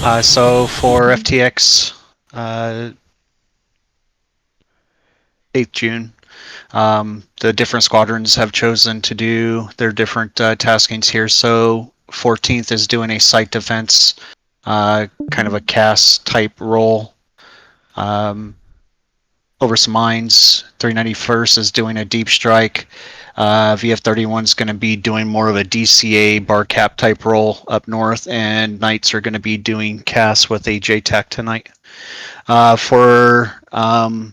So for FTX, 8th June, the different squadrons have chosen to do their different taskings here. So 14th is doing a site defense, kind of a CAS type role over some mines. 391st is doing a deep strike. VF31 is going to be doing more of a DCA bar cap type role up north, and Knights are going to be doing CAS with a JTAC tonight. For the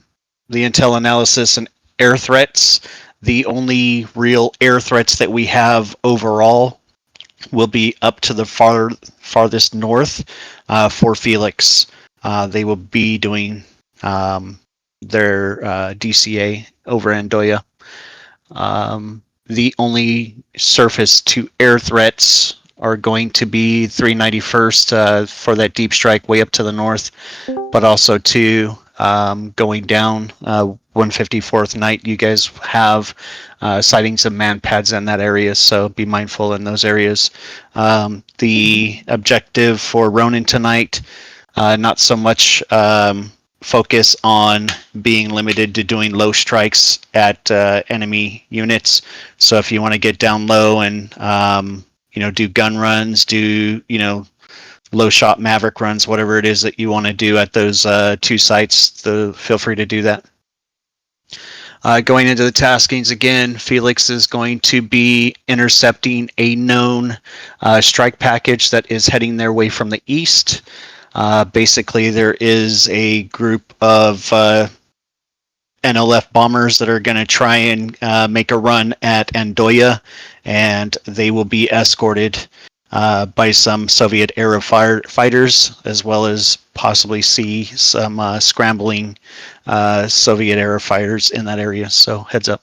intel analysis and air threats, the only real air threats that we have overall will be up to the farthest north for Felix. They will be doing their DCA over Andoya. The only surface to air threats are going to be 391st for that deep strike way up to the north, but also to going down 154th night. You guys have sightings of man pads in that area, so be mindful in those areas. The objective for Ronin tonight, not so much focus on being limited to doing low strikes at enemy units. So if you want to get down low and do gun runs, do low shot Maverick runs, whatever it is that you want to do at those two sites, feel free to do that. Going into the taskings again, Felix is going to be intercepting a known strike package that is heading their way from the east. Basically, there is a group of NLF bombers that are going to try and make a run at Andoya, and they will be escorted by some Soviet era fighters, as well as possibly see some scrambling Soviet era fighters in that area. So heads up.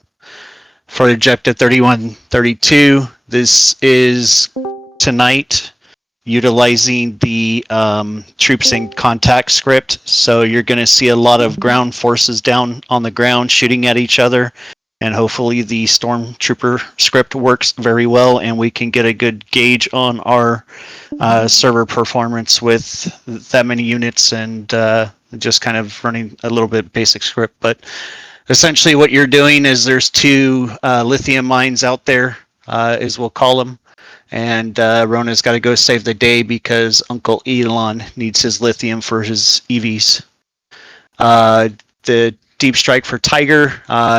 For objective 3132, this is tonight, utilizing the troops in contact script. So you're going to see a lot of ground forces down on the ground shooting at each other, and hopefully the stormtrooper script works very well and we can get a good gauge on our server performance with that many units and just kind of running a little bit basic script. But essentially what you're doing is there's two lithium mines out there, as we'll call them. And Rona's got to go save the day because Uncle Elon needs his lithium for his EVs. The deep strike for Tiger,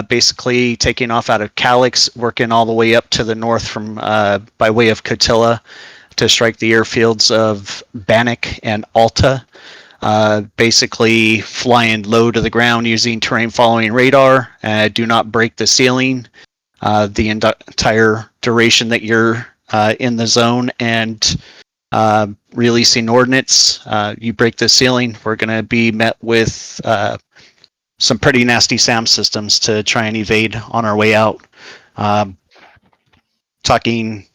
basically taking off out of Calix, working all the way up to the north from by way of Cotilla to strike the airfields of Bannock and Alta. Basically flying low to the ground using terrain following radar. Do not break the ceiling. The entire duration that you're in the zone and releasing ordnance. You break the ceiling, we're going to be met with some pretty nasty SAM systems to try and evade on our way out. Talking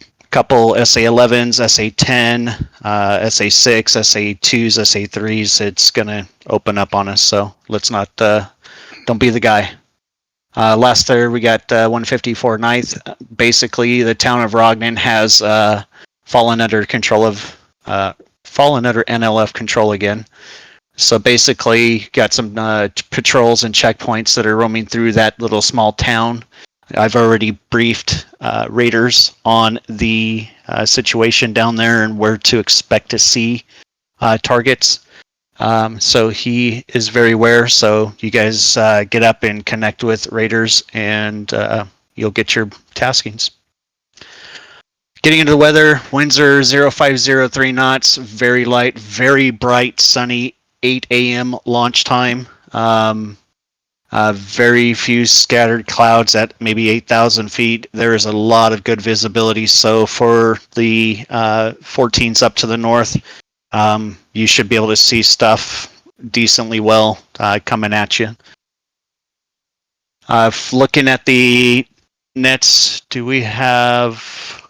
a couple SA-11s, SA-10, SA-6, SA-2s, SA-3s. It's going to open up on us, so let's not, don't be the guy. Last there, we got 154 9th. Basically, the town of Rognan has fallen under NLF control again. So basically, got some patrols and checkpoints that are roaming through that little small town. I've already briefed raiders on the situation down there and where to expect to see targets. So he is very aware. So you guys get up and connect with raiders, and you'll get your taskings. Getting into the weather, winds are 0503 knots, very light, very bright, sunny, 8 a.m. launch time. Very few scattered clouds at maybe 8,000 feet. There is a lot of good visibility. So for the 14s up to the north, you should be able to see stuff decently well coming at you. Looking at the nets, do we have...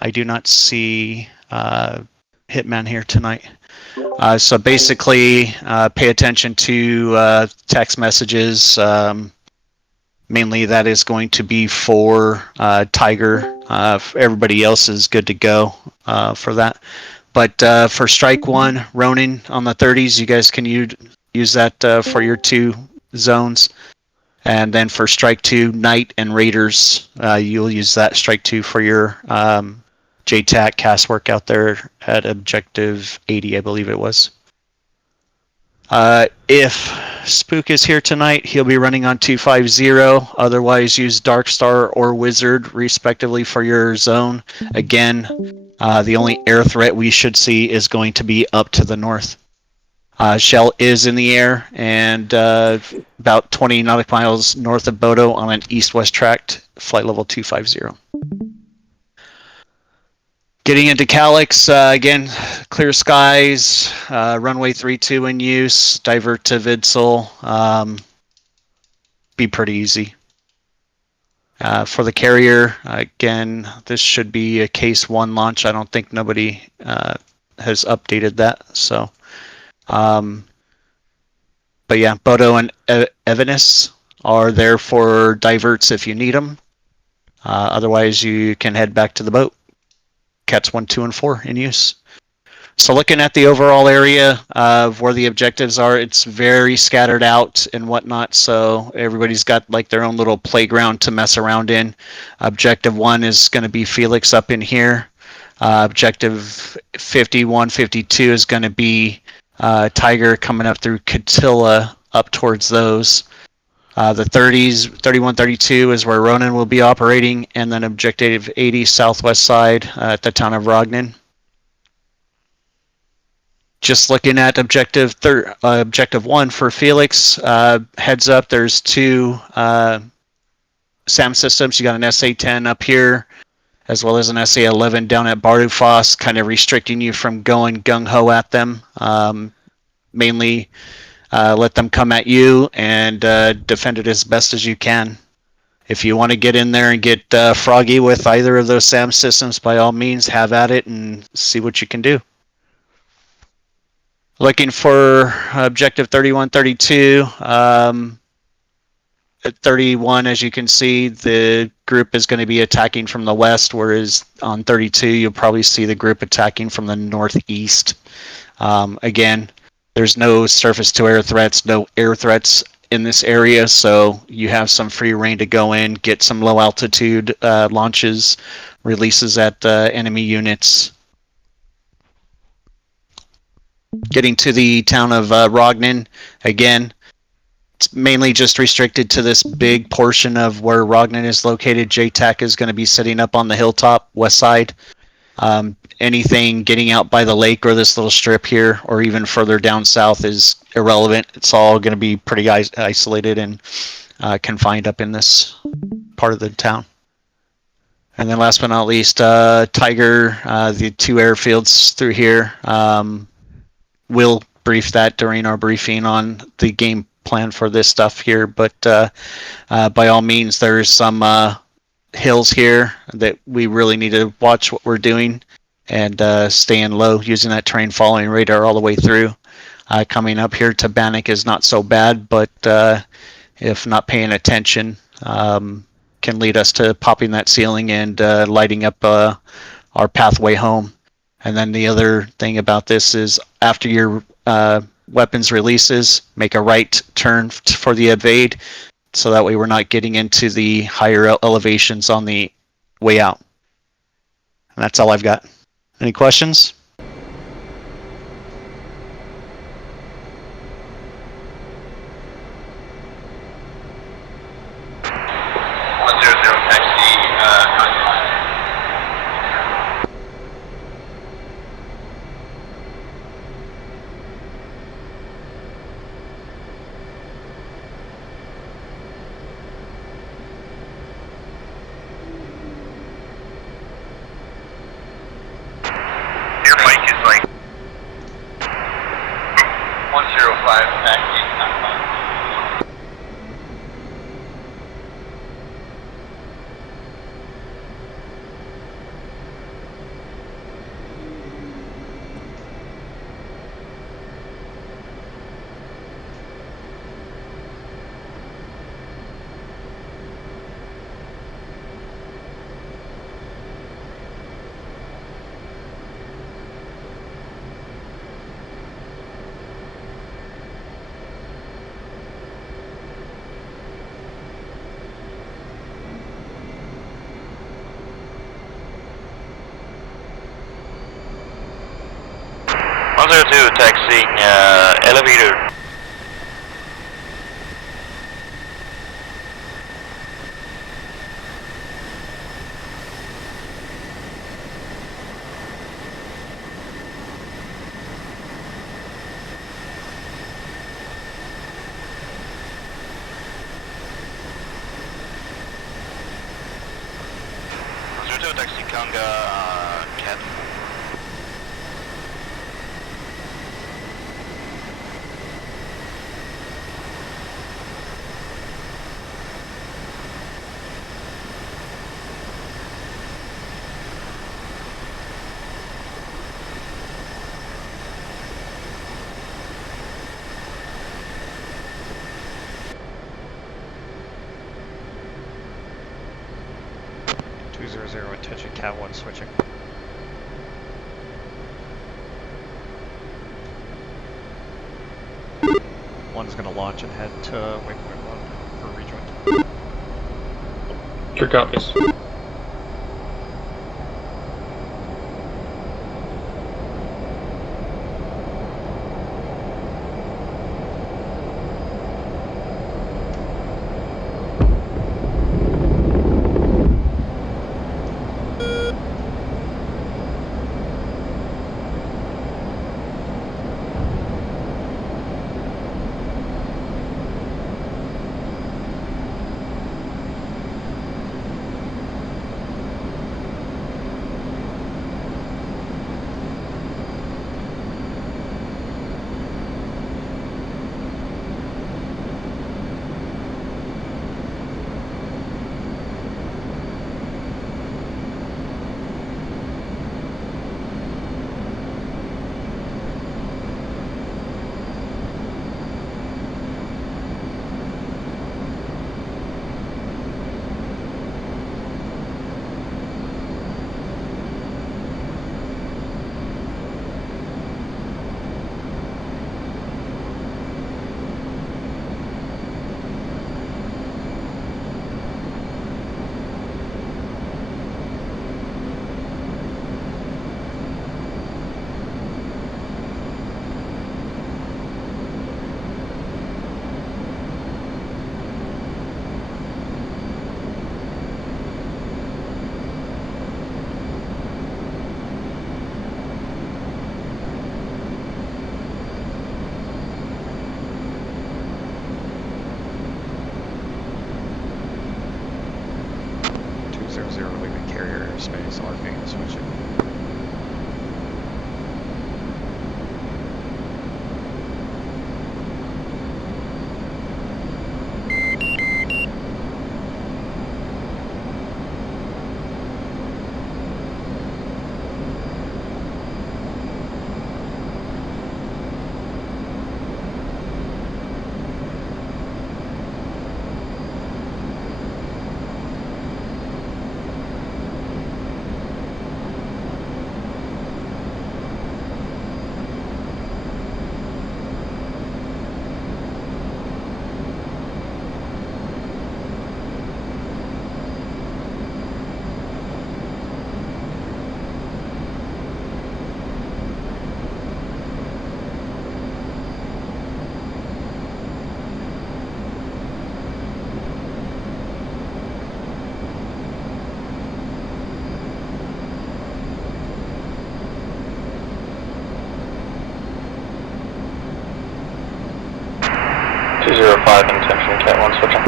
I do not see Hitman here tonight. So basically, pay attention to text messages. Mainly that is going to be for Tiger. Everybody else is good to go for that. But for Strike 1, Ronin on the 30s, you guys can use that for your 2 zones. And then for Strike 2, Knight and Raiders, you'll use that Strike 2 for your JTAC CAS work out there at Objective 80, I believe it was. If Spook is here tonight, he'll be running on 250. Otherwise, use Darkstar or Wizard, respectively, for your zone. Again, the only air threat we should see is going to be up to the north. Shell is in the air and about 20 nautical miles north of Bodo on an east-west tract, flight level 250. Getting into Calyx, again, clear skies, runway 32 in use, divert to Vidsel, be pretty easy. For the carrier, again, this should be a case 1 launch. I don't think nobody has updated that, so. But yeah, Bodo and Evanis are there for diverts if you need them. Otherwise, you can head back to the boat. Cats 1, 2, and 4 in use. So looking at the overall area of where the objectives are, it's very scattered out and whatnot. So everybody's got like their own little playground to mess around in. Objective 1 is going to be Felix up in here. Objective 51, 52 is going to be Tiger coming up through Catilla up towards those. The 30s, 31, 32 is where Ronin will be operating, and then Objective 80 southwest side at the town of Rognan. Just looking at Objective 1 for Felix, heads up, there's 2 SAM systems. You got an SA-10 up here, as well as an SA-11 down at Bardufoss, kind of restricting you from going gung-ho at them. Mainly let them come at you and defend it as best as you can. If you want to get in there and get froggy with either of those SAM systems, by all means, have at it and see what you can do. Looking for Objective 31, 32. At 31, as you can see, the group is going to be attacking from the west, whereas on 32, you'll probably see the group attacking from the northeast. Again, there's no surface-to-air threats, no air threats in this area, so you have some free reign to go in, get some low-altitude launches, releases at enemy units. Getting to the town of Rognan, again, it's mainly just restricted to this big portion of where Rognan is located. JTAC is going to be sitting up on the hilltop, west side. Anything getting out by the lake or this little strip here, or even further down south, is irrelevant. It's all going to be pretty isolated and confined up in this part of the town. And then last but not least, Tiger, the 2 airfields through here. We'll brief that during our briefing on the game plan for this stuff here, but by all means, there's some hills here that we really need to watch what we're doing and staying low, using that terrain following radar all the way through. Coming up here to Bannock is not so bad, but if not paying attention, can lead us to popping that ceiling and lighting up our pathway home. And then the other thing about this is after your weapons releases, make a right turn for the evade, so that way we're not getting into the higher elevations on the way out. And that's all I've got. Any questions? 202, taxiing elevator. Taxi Conga, Cat. Attention Cat 1 switching. One's gonna launch and head to WinWing 1 for rejoin. Your copies. Space, RV switching. Intention Cat 1 switching.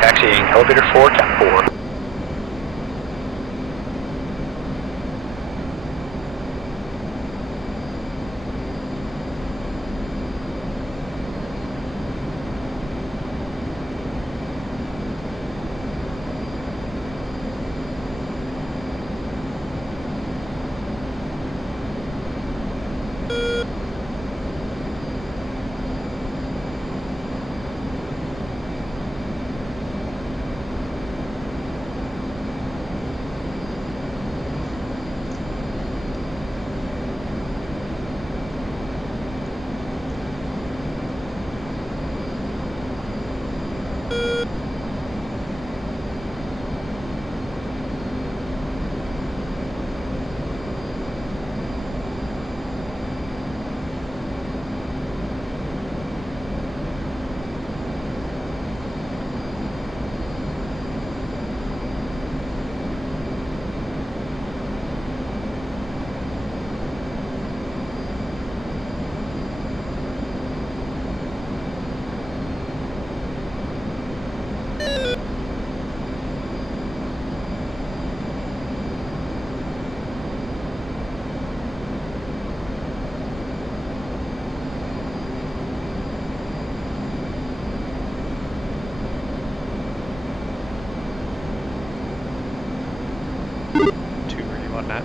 Taxiing elevator 4, Cat 4. on that.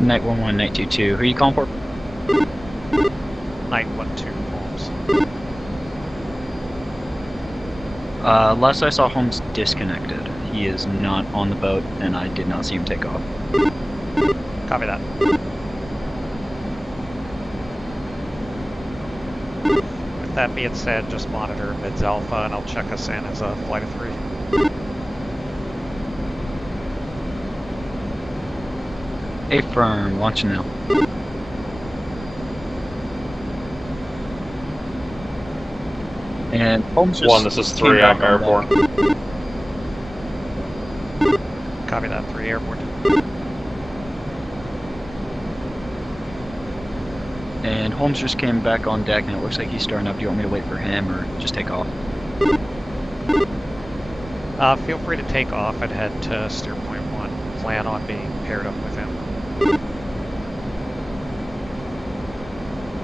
Night 11, Night 22. Who are you calling for? 912 Holmes. Last I saw, Holmes disconnected. He is not on the boat, and I did not see him take off. Copy that. With that being said, just monitor mids alpha, and I'll check us in as a flight of 3. Affirm, launching now. And Holmes just 1, this is 3, came I'm back on airborne. deck. Copy that, 3 airborne. And Holmes just came back on deck, and it looks like he's starting up. Do you want me to wait for him, or just take off? Feel free to take off and head to steer point 1. Plan on being paired up with him.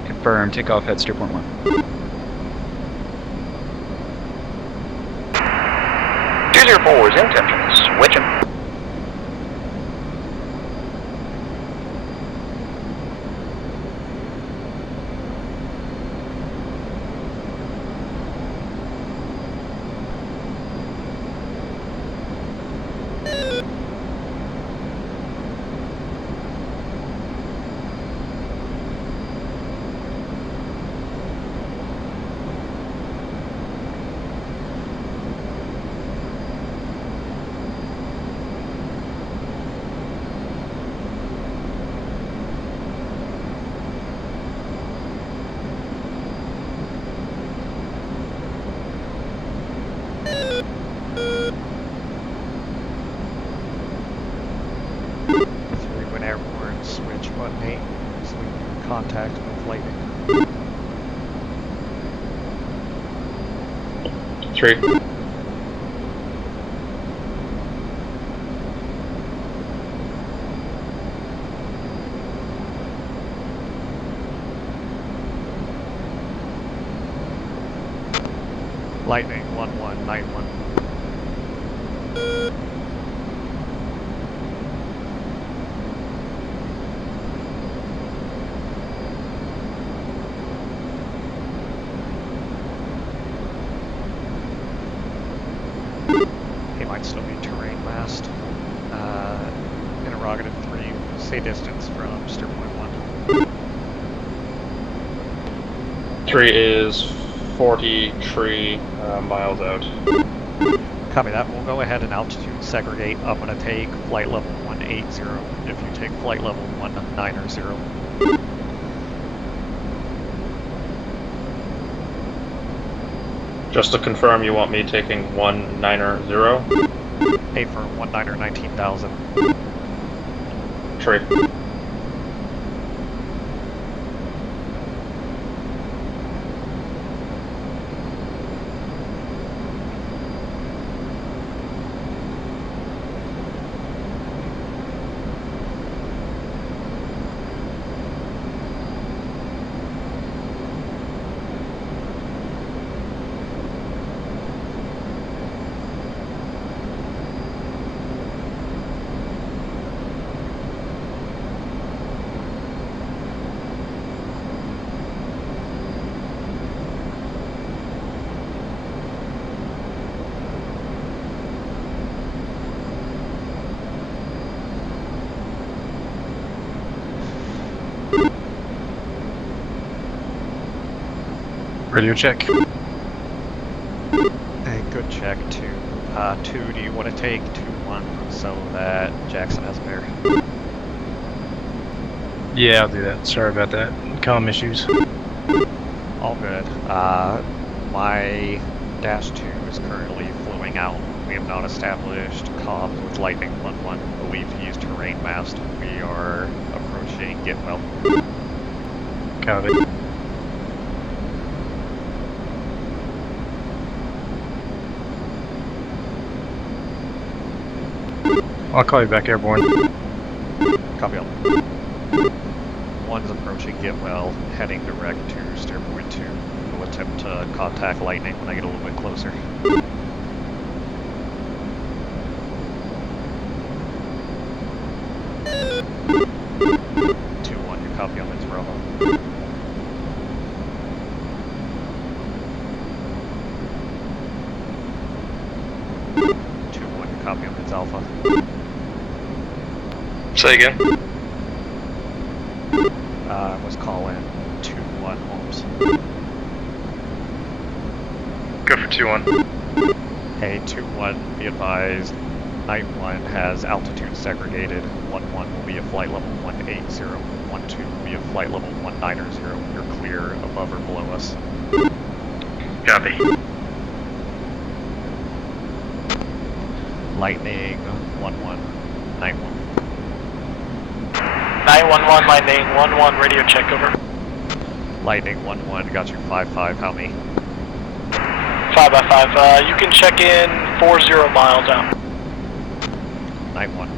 Confirm, take off, head steer point 1. 204 is intention. Switch him. Contact with lightning. 3. Lightning 1191. Still be terrain mast. Interrogative 3, say distance from steer point 1. 3 is 43 miles out. Copy that. We'll go ahead and altitude segregate. I'm going to take flight level 180 if you take flight level 190. Just to confirm, you want me taking 190? Pay for 19,000. Tree. Radio check. Hey, good check. 2. 2, do you want to take 2-1 so that Jackson has a bear? Yeah, I'll do that. Sorry about that. Comm issues. All good. My Dash 2 is currently flowing out. We have not established comms with Lightning 1-1. Believe he's terrain mast. We are approaching Getwell. Copy. I'll call you back, Airborne. Copy all. One's approaching Getwell, heading direct to steer point 2. We'll attempt to contact Lightning when I get a little bit closer. 2-1, you copy on its Bravo. Copy of its Alpha. Say again. Was calling 2-1 Holmes. Go for 2-1. Hey, 2-1, be advised, Night 1 has altitude segregated. 1-1 will be a flight level 180. 1-2 will be a flight level 190. You're clear above or below us. Copy. Lightning 1-1, Night 1. 911, Lightning 1-1, radio check over. Lightning 1-1, got you 5-5, how many? 5 by 5, you can check in 40 miles out. Night 1.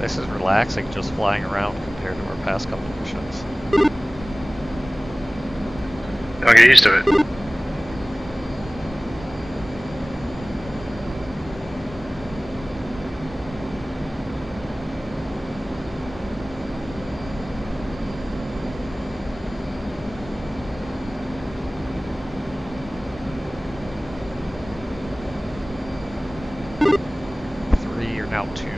This is relaxing, just flying around compared to our past couple missions. I'll get used to it. Now 2.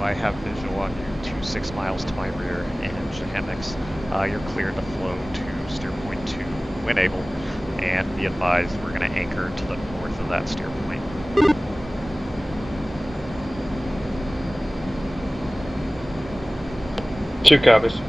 I have visual on you 6 miles to my rear and hammocks. You're cleared to flow to steer point 2 when able, and be advised we're going to anchor to the north of that steer point. Two copies.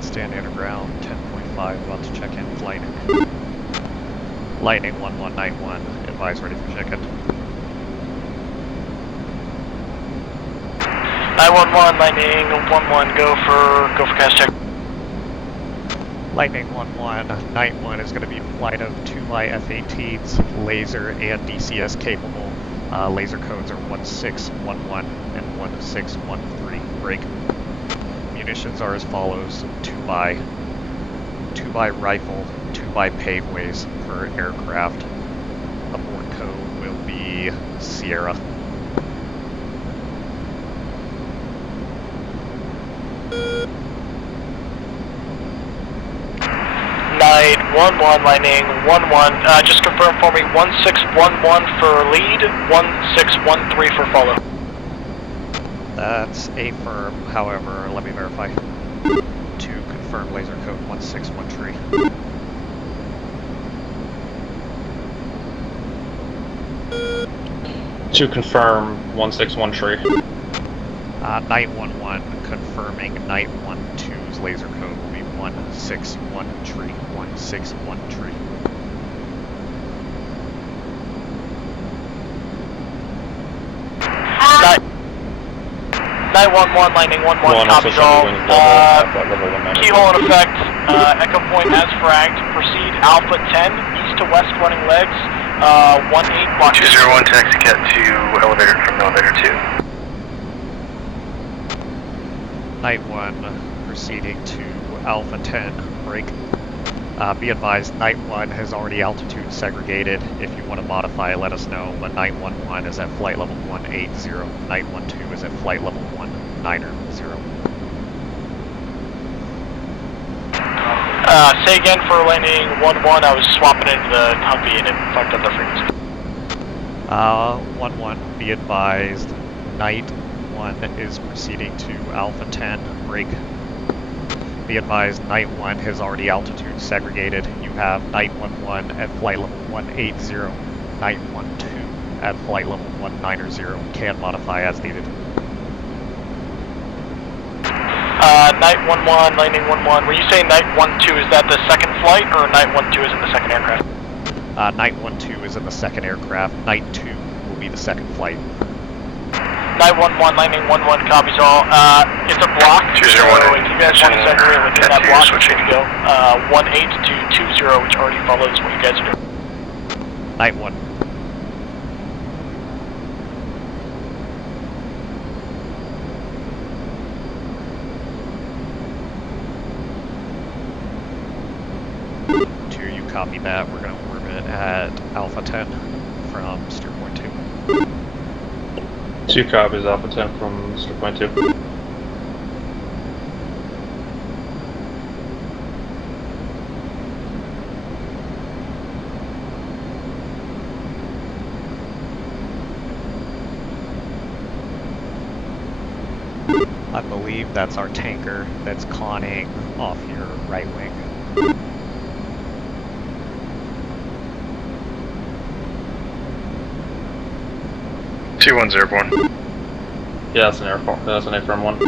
Stand underground, 10.5, about to check in with Lightning. Lightning 1-1, Night 1, advise ready for check-in. 911, Lightning 1-1, go for CAS check. Lightning 1-1, Night 1 is going to be a flight of 2 by F-18s, laser and DCS capable. Laser codes are 1611 and 1613. Break. Munitions are as follows: 2 by rifle, 2 by paveways per aircraft. Abort code will be Sierra. Night 11, landing 11. Just confirm for me 1611 for lead, 1613 for follow. That's a firm, however, let me verify. To confirm laser code 1613. To confirm 1613. Night 11 confirming Night 12's laser code will be 1613. 1613. Night 11, landing 11, One, copies also all. wings level 190. Keyhole in effect, echo point as fragged. Proceed Alpha 10, east to west running legs, 18 block. 201 taxi cat to elevator from elevator 2. Night 1 proceeding to Alpha 10, break. Be advised, Night 1 has already altitude segregated. If you want to modify, let us know. But Night 11 is at flight level 180. Night 12 is at flight level 190. Say again for landing 11, I was swapping into the Humvee and it fucked up the frequency. 11, be advised, Night 1 is proceeding to Alpha 10, break. Be advised, Night 1 has already altitude segregated. You have Night 11 at flight level 180, Night 12 at flight level 190. Can modify as needed. Night 11, landing 11. When you say Night 12, is that the second flight or Night 12 is in the second aircraft? Night 12 is in the second aircraft. Night 2 will be the second flight. Night 11, landing 11, copies all. It's a block, so 201, if you guys want to segregate within that block, we're switching. good to go. 18 to 20, which already follows what you guys are doing. Night 1. Copy that. We're going to orbit at Alpha 10 from steer point 2. 2 copies, Alpha 10 from steer point 2. I believe that's our tanker that's conning off your right wing. 2-1's airborne. Yeah, that's an airborne. That's an A-firm 1.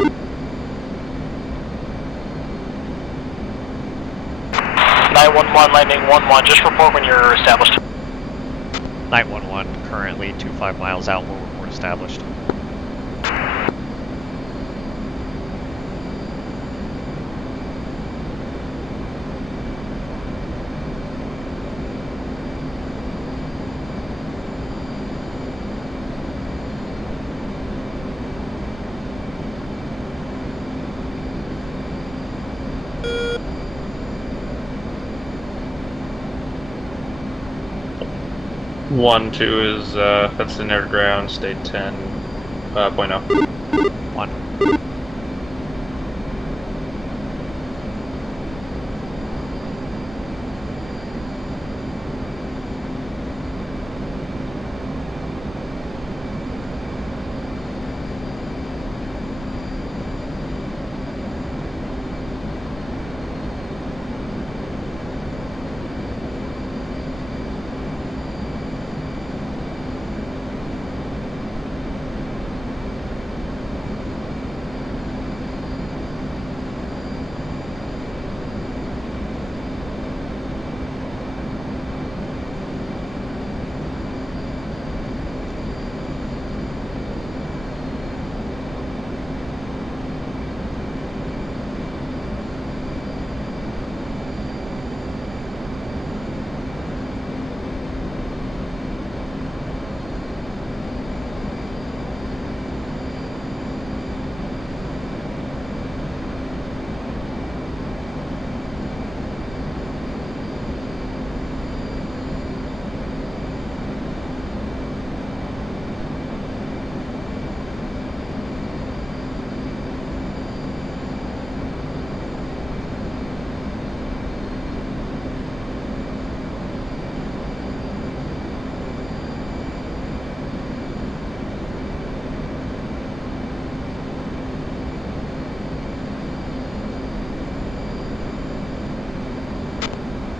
Night 11, landing 11. Just report when you're established. Night 11, currently 25 miles out, will report established. One, 2 is that's the near ground, state 10.0. 1.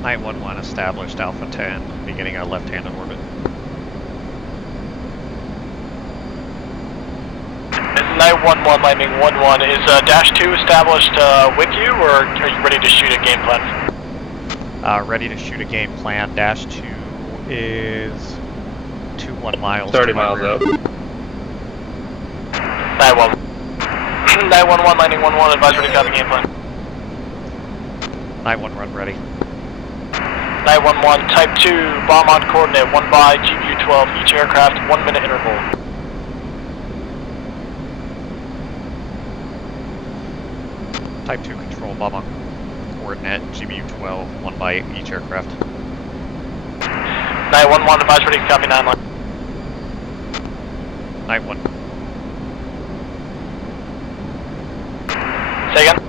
911 established Alpha 10, beginning a left-handed orbit. This is 911 landing 1-1. Is Dash 2 established with you, or are you ready to shoot a game plan? Ready to shoot a game plan. Dash 2 is 21 miles. 30 miles out. 911. 911 landing 1-1. Advise ready to copy game plan. 911 ready. 911 Type 2 bomb on coordinate 1 by GBU 12. Each aircraft 1 minute interval. Type 2 control bomb on coordinate GBU 12, 1 by each aircraft. 911 advise ready to copy 9 line. 9-1. Say again.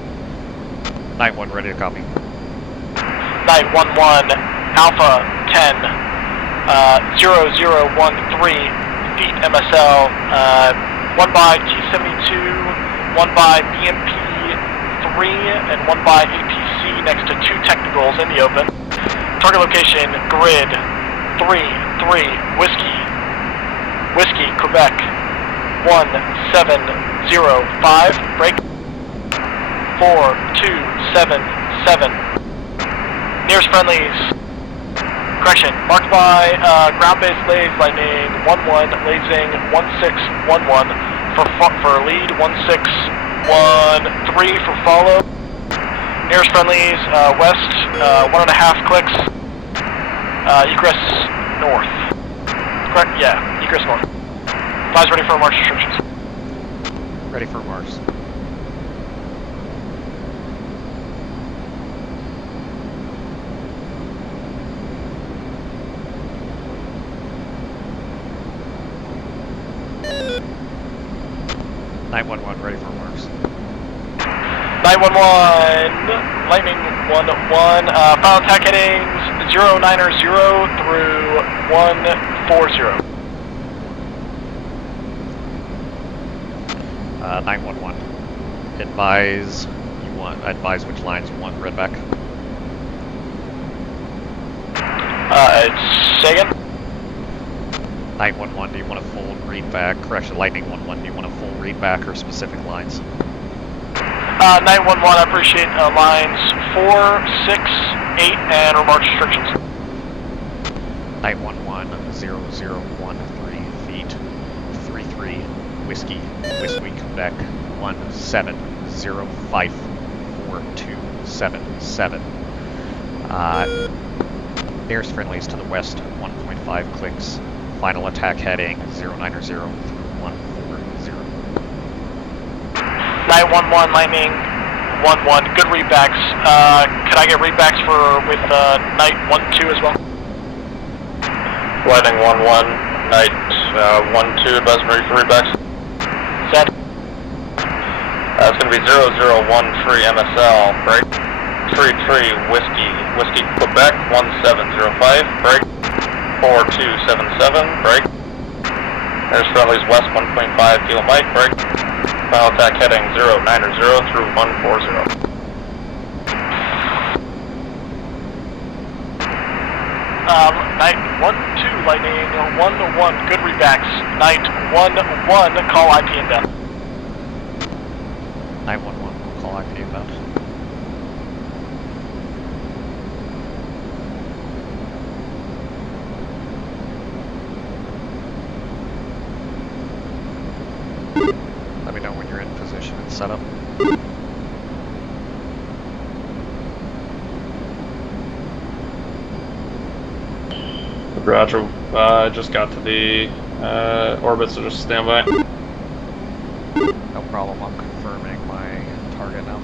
9-1 ready to copy. 911 Alpha 10 0013 feet MSL 1 by T72, 1 by BMP 3 and 1 by APC next to 2 technicals in the open. Target location grid 33 Whiskey Quebec 1705 break 4277. Nearest friendlies. Correction. Marked by ground-based lays lightning 1-1, lasing 1611 for lead 1613 for follow. Nearest friendlies west 1.5 clicks. Egress north. Correct? Yeah. Egress north. Flies ready for march restrictions. Ready for marks. Ready for marks. 911, Lightning 1-1, final attack headings 090 through 140. 911. Advise which lines you want read back. Say again? 911, do you want a full read back? Correction, Lightning 1-1, do you want a full read back or specific lines? 911, I appreciate lines 4, 6, 8, and remarks restrictions. 911, 0013 feet, 33, Whiskey, Quebec, 17054277. Nearest friendlies to the west, 1.5 clicks. Final attack heading 090 through 140. 911 Lightning 1-1. Good readbacks. Could I get readbacks with Night 1-2 as well? Lightning 1-1, Night 1-2, advise ready for readbacks. Set. It's going to be 0013 MSL, break. 33 Whiskey Quebec 1705, break. 4277, break. There's friendlies west 1.5 kilo Mike, break. Final attack heading 090 through 140. Night 1-2 Lightning 1-1. Good readbacks. Night 1-1 call IP inbound. 911, we'll call IP inbound. Let me know when you're in position and set up. Roger, I just got to the orbit, so just stand by. No problem, I'm confirming my target now.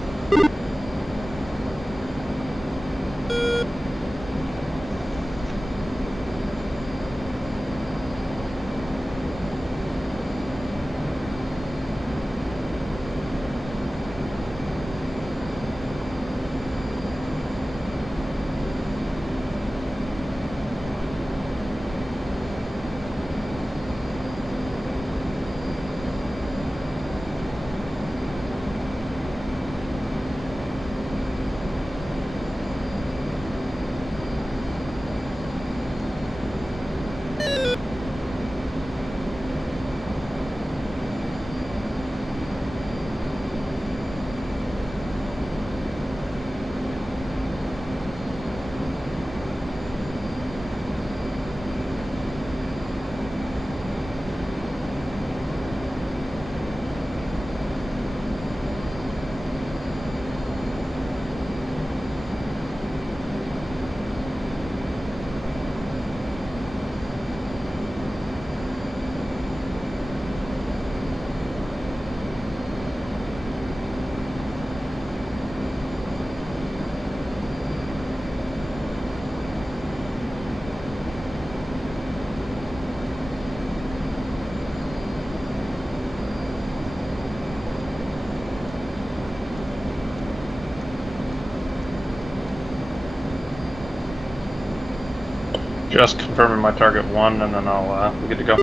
Just confirming my target 1, and then I'll be good to go.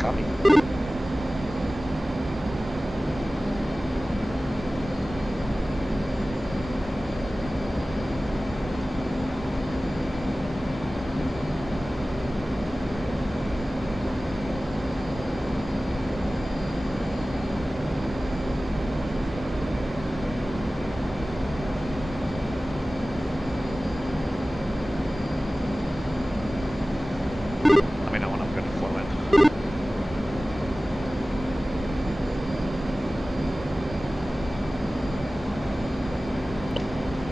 Copy. Let me know when I'm good to flow in.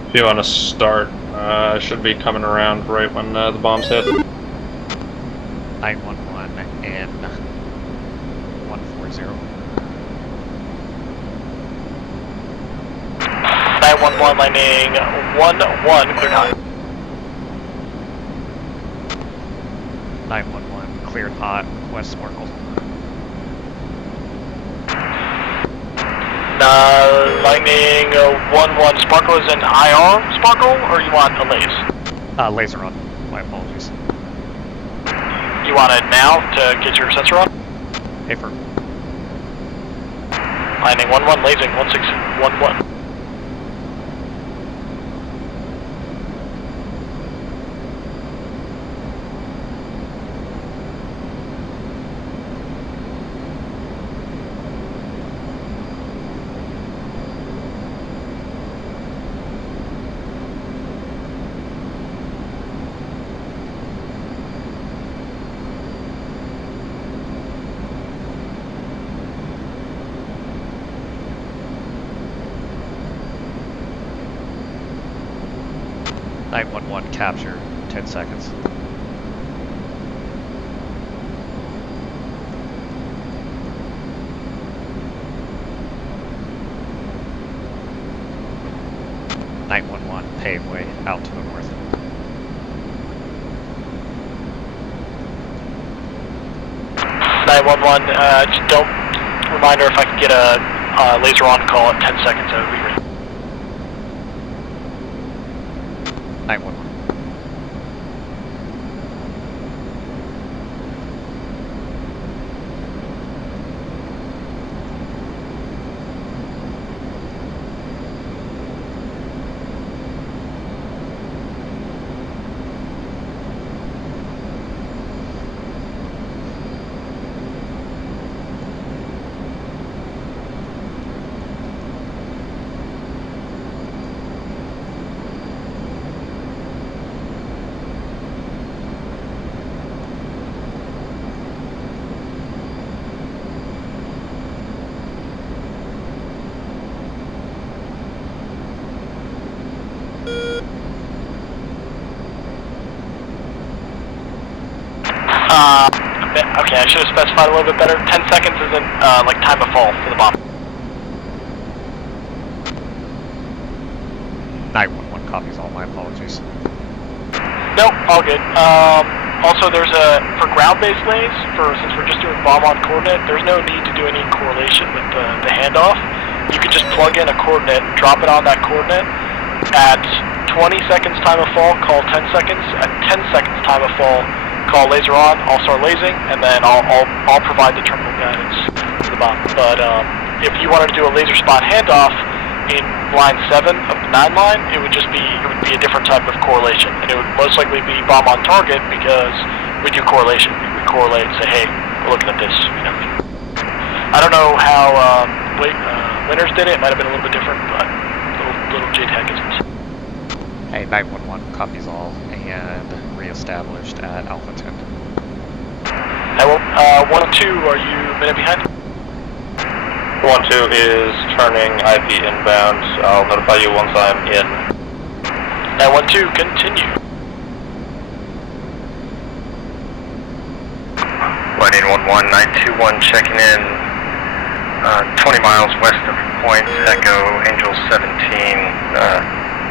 If you want to start, I should be coming around right when the bombs hit. 911 and 140. 911 landing 1-1, clear hot. 911 cleared hot, West Sparkle. Lightning 1-1, Sparkle is an IR Sparkle, or you want a laser? Laser on. My apologies. You want it now to get your sensor on? Hey, for Lightning 1-1, lasing 1611. capture, 10 seconds. Paveway out to the north. Just don't. Reminder, if I could get a laser on call at 10 seconds, that would be great. 911. Okay, I should have specified a little bit better. 10 seconds isn't like time of fall for the bomb. 911 copies all, my apologies. Nope, all good. Also, there's for ground-based lays, since we're just doing bomb on coordinate, there's no need to do any correlation with the handoff. You could just plug in a coordinate, drop it on that coordinate. At 20 seconds time of fall, call 10 seconds. At 10 seconds time of fall, call laser on, I'll start lasing, and then I'll provide the terminal guidance to the bomb. But if you wanted to do a laser spot handoff in line 7 of the 9 line, it would be a different type of correlation, and it would most likely be bomb on target because we do correlation. We correlate and say, hey, we're looking at this. You know. I don't know how Winners did it. It might have been a little bit different, but little JTAC isms. Hey, 911 copies all, and re-established at Alpha 10. 1 and 2, are you a minute behind? 1-2 is turning IP inbound. I'll notify you once I'm in. 912, continue. Lightning 1-1, 921 checking in 20 miles west of Point, Echo, Angel 17,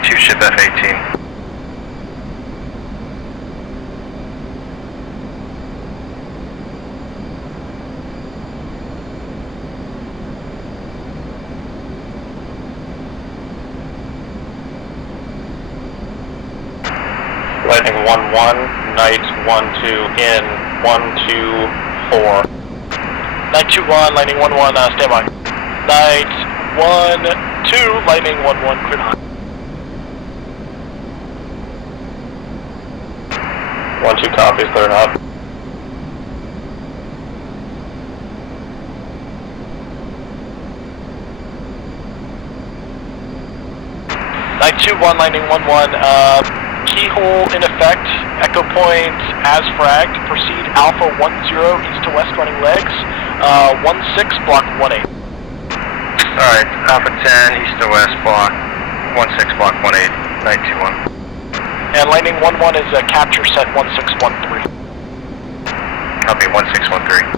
2-ship F-18. Lightning 1-1, Knight 1-2 in 1-2-4. Knight 2-1, Lightning 1-1, stand by. Knight 1-2, Lightning 1-1, cleared high. 1-2 copies, cleared hot. Knight 2-1, Lightning 1-1, keyhole in effect, echo point as fragged, proceed Alpha 10 east to west running legs, 16 block 18. Alright, Alpha 10, east to west, block 16, block 18, Knight 2-1. And Lightning 1-1 is a capture set 1613. Copy, 1613.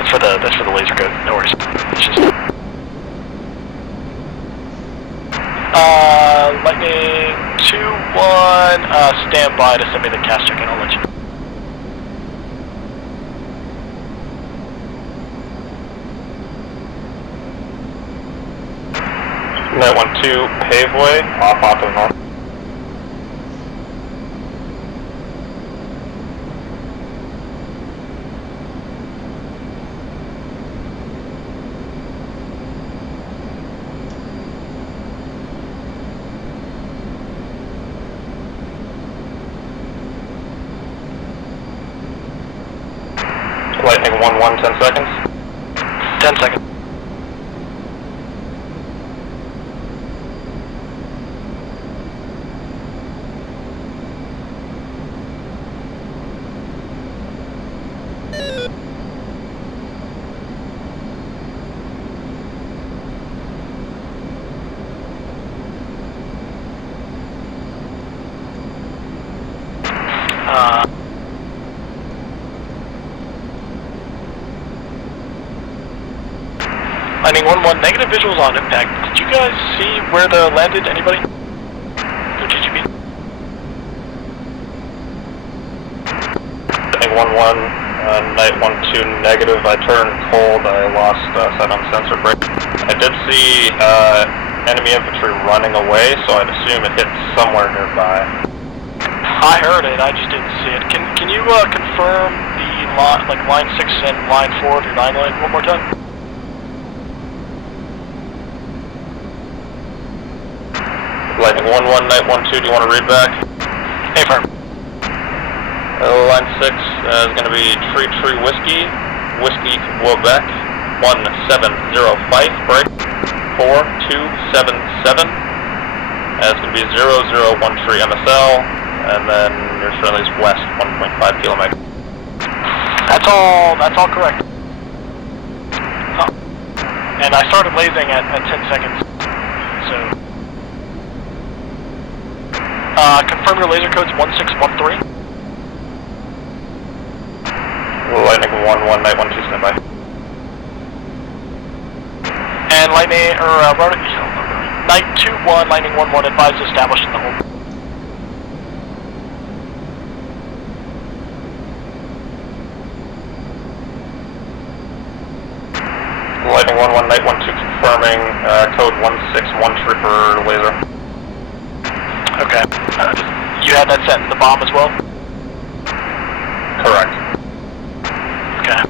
That's for the laser code, no worries. It's just... Lightning 2-1, stand by to send me the CAS check and I'll let you know. Knight 1-2, paveway, off onto the north. Lightning 1-1, 10 seconds. 10 seconds. Lightning 1-1, negative visuals on impact. Did you guys see where the landed? Anybody? Or GGB? Lightning 1-1, Knight 1-2, negative. I turned cold. I lost sight on sensor brake. I did see enemy infantry running away, so I'd assume it hit somewhere nearby. I heard it, I just didn't see it. Can you confirm the line 6 and line 4 of your 9 line one more time? Lightning 1-1, Knight 1-2, do you want to read back? Hey, firm. Line 6 is going to be Tree Whiskey, Whiskey Quebec, 1705, break, 4277. It's going to be 0013 MSL, and then your Shirley's west, 1.5 kilometer. That's all correct. Oh. And I started lasing at 10 seconds, so... confirm your laser code's 1613. Lightning 1-1, Knight 1-2, stand by. And Lightning, Knight 2-1, Lightning 1-1, advised established in the hold. Lightning 1-1, Knight 1-2, confirming code 161 Trooper laser. Okay. You had that set in the bomb as well? Correct. Okay.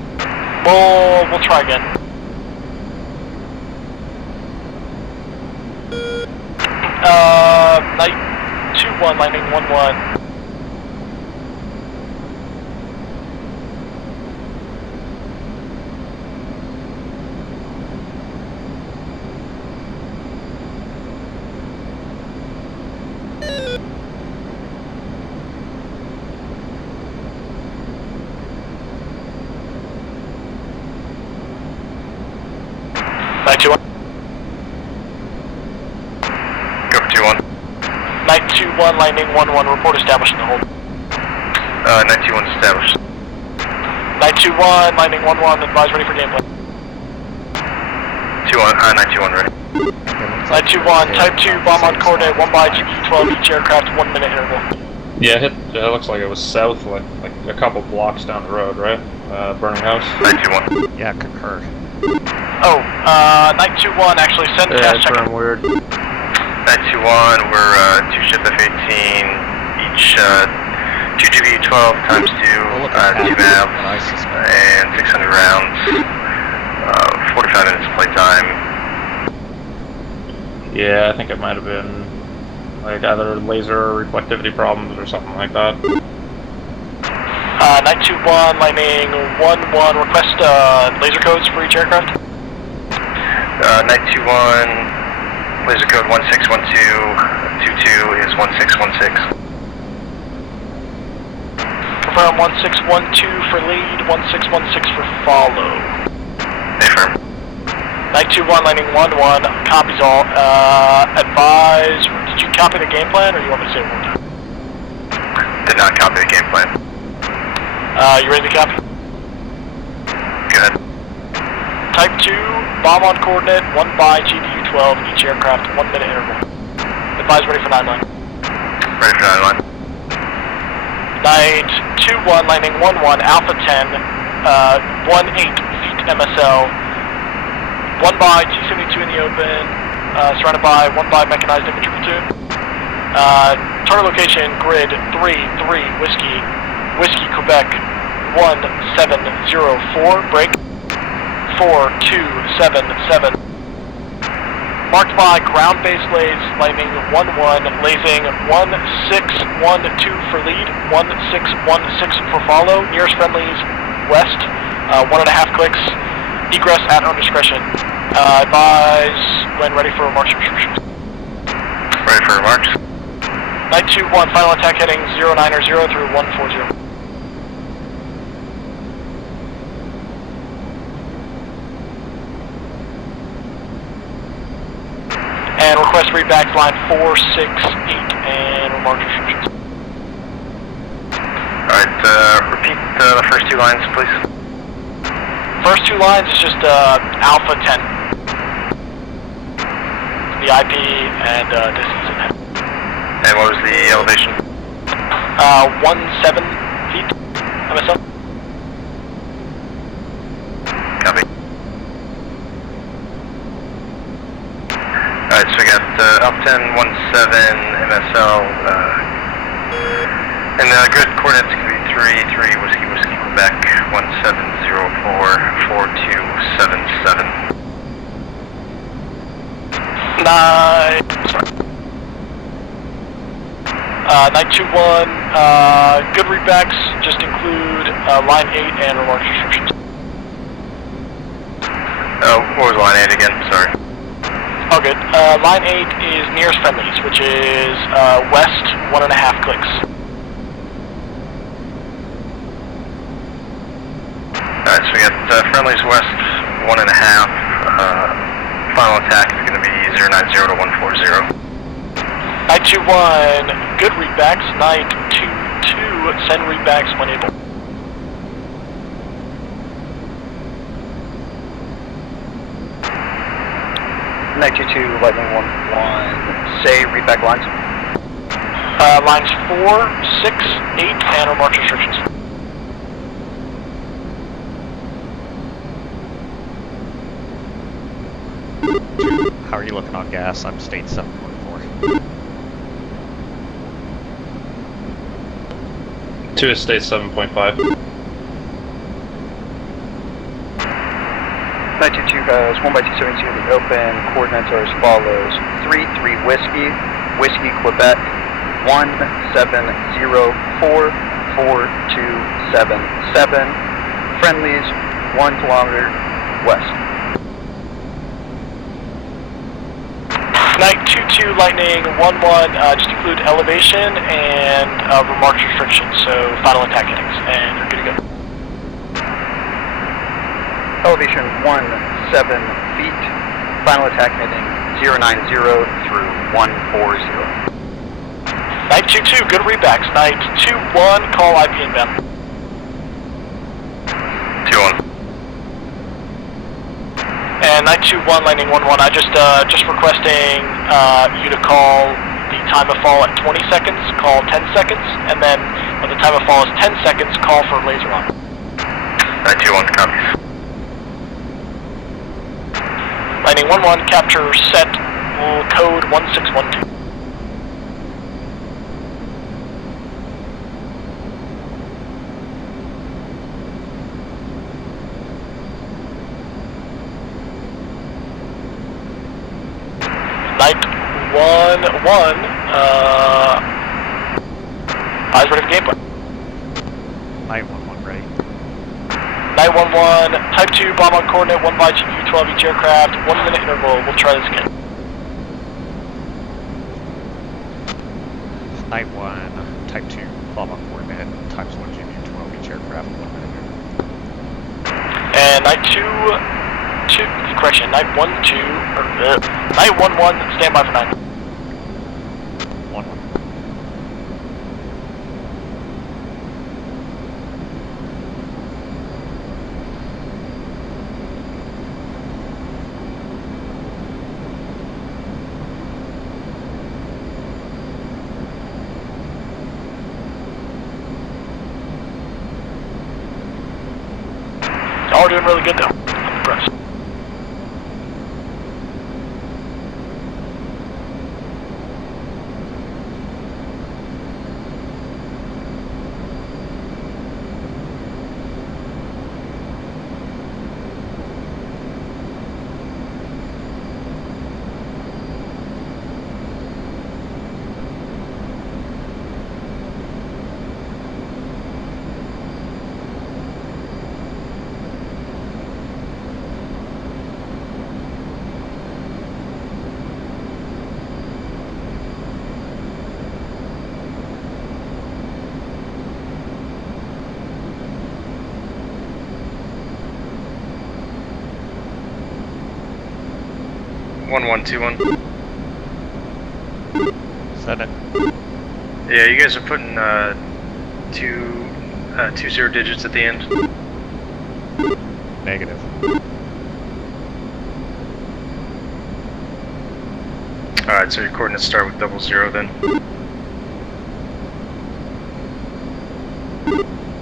We'll try again. Knight 2-1, Lightning 1-1. Knight 2-1. Go for 2-1. Knight 2-1, Lightning 1-1, report established in the hold. Knight 2-1 established. Knight 2-1, Lightning 1-1, advise ready for gameplay. 2-1, Knight 2-1 ready. Knight 2-1, type 2, bomb on coordinate 1 by GP12, each aircraft, 1 minute interval. Yeah, it looks like it was south, like a couple blocks down the road, right? Burning house. Knight 2-1. Yeah, concur. Oh, Knight 2-1, actually send CAS check. Weird. 921, we're 2 ship F-18, each 2 GBU-12 times 2, 2 maps, and 600 rounds, 45 minutes playtime. Yeah, I think it might have been like either laser reflectivity problems or something like that. 921, lightning 11, request laser codes for each aircraft. 921, laser code 1612, 22 is 1616. Confirm 1612 for lead, 1616 for follow. Affirm. 921, lightning 11, copies all. Advise, did you copy the game plan or you want me to say it one more time? Did not copy the game plan. You ready to copy? Good. Type 2, bomb on coordinate, 1 by GBU-12, each aircraft, 1 minute interval. Advise ready for 9 line. Ready for 9 line. 921, lightning 11, alpha 10, 18 feet MSL, 1 by T-72 in the open, surrounded by 1 by mechanized infantry platoon. Target location, grid 3-3, Whiskey, Quebec, 1704, break, 4277. Marked by ground-based lays, lightning 11, lasing 1612 for lead, 1616 for follow, nearest friendlies, west, 1.5 clicks, egress at own discretion. Advise when ready for remarks restrictions. Ready for remarks. 921, final attack heading 090 through 140. And request readbacks line 468 and remarks restrictions. Alright, repeat the first 2 lines, please. First 2 lines is just Alpha 10. The IP and distance in head. And what was the elevation? 17 feet MSL. Copy. Alright, so we got up 10, 17 MSL, and the grid coordinates can be 3-3 Whiskey, Quebec, 1704, 4277. 921, good readbacks, just include line 8 and remarks restrictions. What was line 8 again? Sorry. Oh, good. Line 8 is nearest friendlies, which is west, 1.5 clicks. Alright, so we got friendlies west, 1.5. Final attack is going to be 090 to 140. 921, good readbacks. 922, send readbacks when able. Lightning 1-1, say readback lines. Lines 4, 6, 8, and remarks restrictions. How are you looking on gas? I'm state 7.4. 2 is state 7.5. 922 has 1 by T-72 in the open, coordinates are as follows. 3-3 Whiskey, Quebec, 1704, 4277. Friendlies, 1 kilometer west. 922, lightning 11, just include elevation and remarks restrictions, so final attack headings, and you're good to go. Elevation 17 feet, final attack heading 090 through 140. 922, good readbacks. 921, call IP inbound. 2-1. And 921, lightning 11, I just requesting you to call the time of fall at 20 seconds, call 10 seconds, and then when the time of fall is 10 seconds, call for laser on. 921, copies. Lightning 11, capture set code 1612. Night 1-1, eyes ready for gameplay. Night 1-1 ready. Night 1-1, Type 2, bomb on coordinate 1 by GU-12 each aircraft, 1 minute interval, we'll try this again. Night 1, Type 2, bomb on coordinate, times 1 GU-12 each aircraft, 1 minute interval. And Night 2, correction, Night 1-2, Night 1-1, stand by for 9. 1-1. Y'all are doing really good though. I'm impressed. Set it. Yeah, you guys are putting two 0 digits at the end. Negative. Alright, so your coordinates start with 00 then.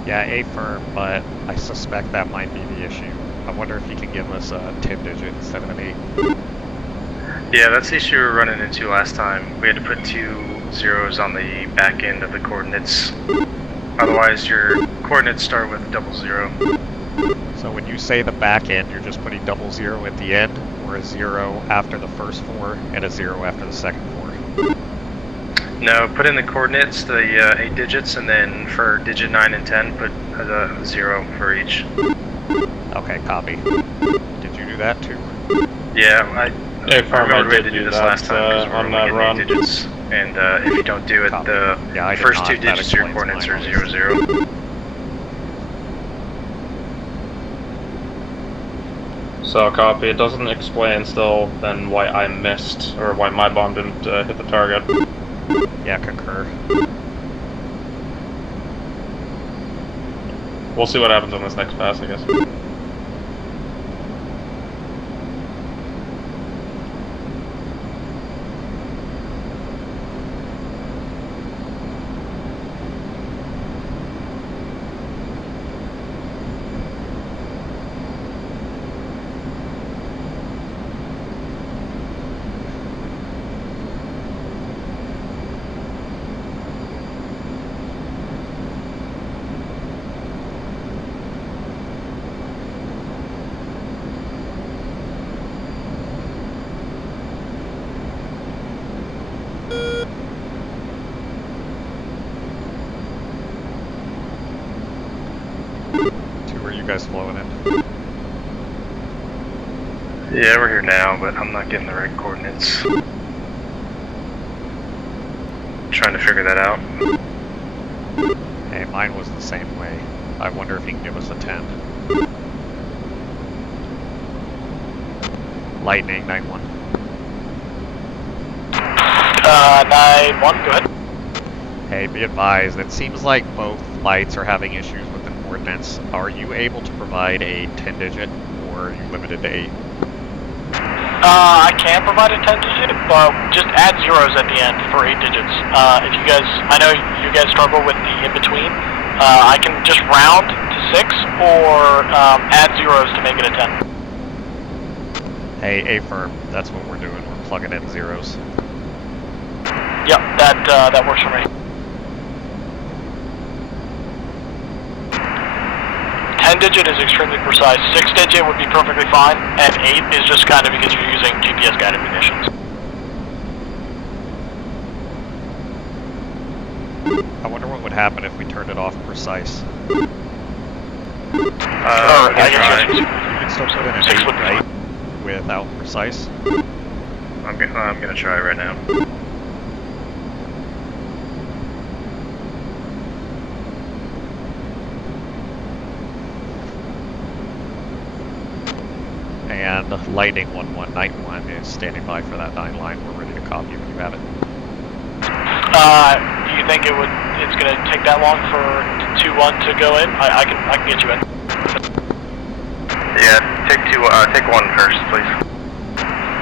Yeah, A firm, but I suspect that might be the issue. I wonder if he can give us a 10 digit instead of an 8. Yeah, that's the issue we were running into last time. We had to put 2 zeros on the back end of the coordinates. Otherwise, your coordinates start with 00. So when you say the back end, you're just putting 00 at the end, or a 0 after the first 4, and a 0 after the second 4? No, put in the coordinates, the 8 digits, and then for digit 9 and 10, put a 0 for each. Okay, copy. Did you do that too? Yeah, I remember we had to did do this that, last time because on we're that only run. getting 8 digits. And if you don't do it, Copy. the Yeah, I did first not. 2 That digits of your explains coordinates mine, are 00. So copy. It doesn't explain still then why I missed or why my bomb didn't hit the target. Yeah, concur. We'll see what happens on this next pass, I guess. You guys flowing in? Yeah, we're here now, but I'm not getting the right coordinates. Trying to figure that out. Hey, mine was the same way. I wonder if he can give us a 10. Lightning, 9-1. 9-1, go ahead. Hey, be advised, it seems like both lights are having issues with the coordinates. Are you able to provide a 10 digit, or are you limited to 8? I can provide a 10 digit, but just add zeros at the end for 8 digits. If you guys, I know you guys struggle with the in-between, I can just round to 6, or add zeros to make it a 10. Hey, A-firm, that's what we're doing. We're plug it in zeros. Yep, that works for me. 10-digit is extremely precise. 6-digit would be perfectly fine, and 8 is just kind of because you're using GPS guided munitions. I wonder what would happen if we turned it off precise. You You can still put in an 8, right? Without precise? I'm gonna try right now. And Lightning 1-1, Night 1 is standing by for that 9 line. We're ready to copy when you have it. Do you think it's gonna take that long for 2-1 to go in? I can get you in. Yeah, take 1 first, please.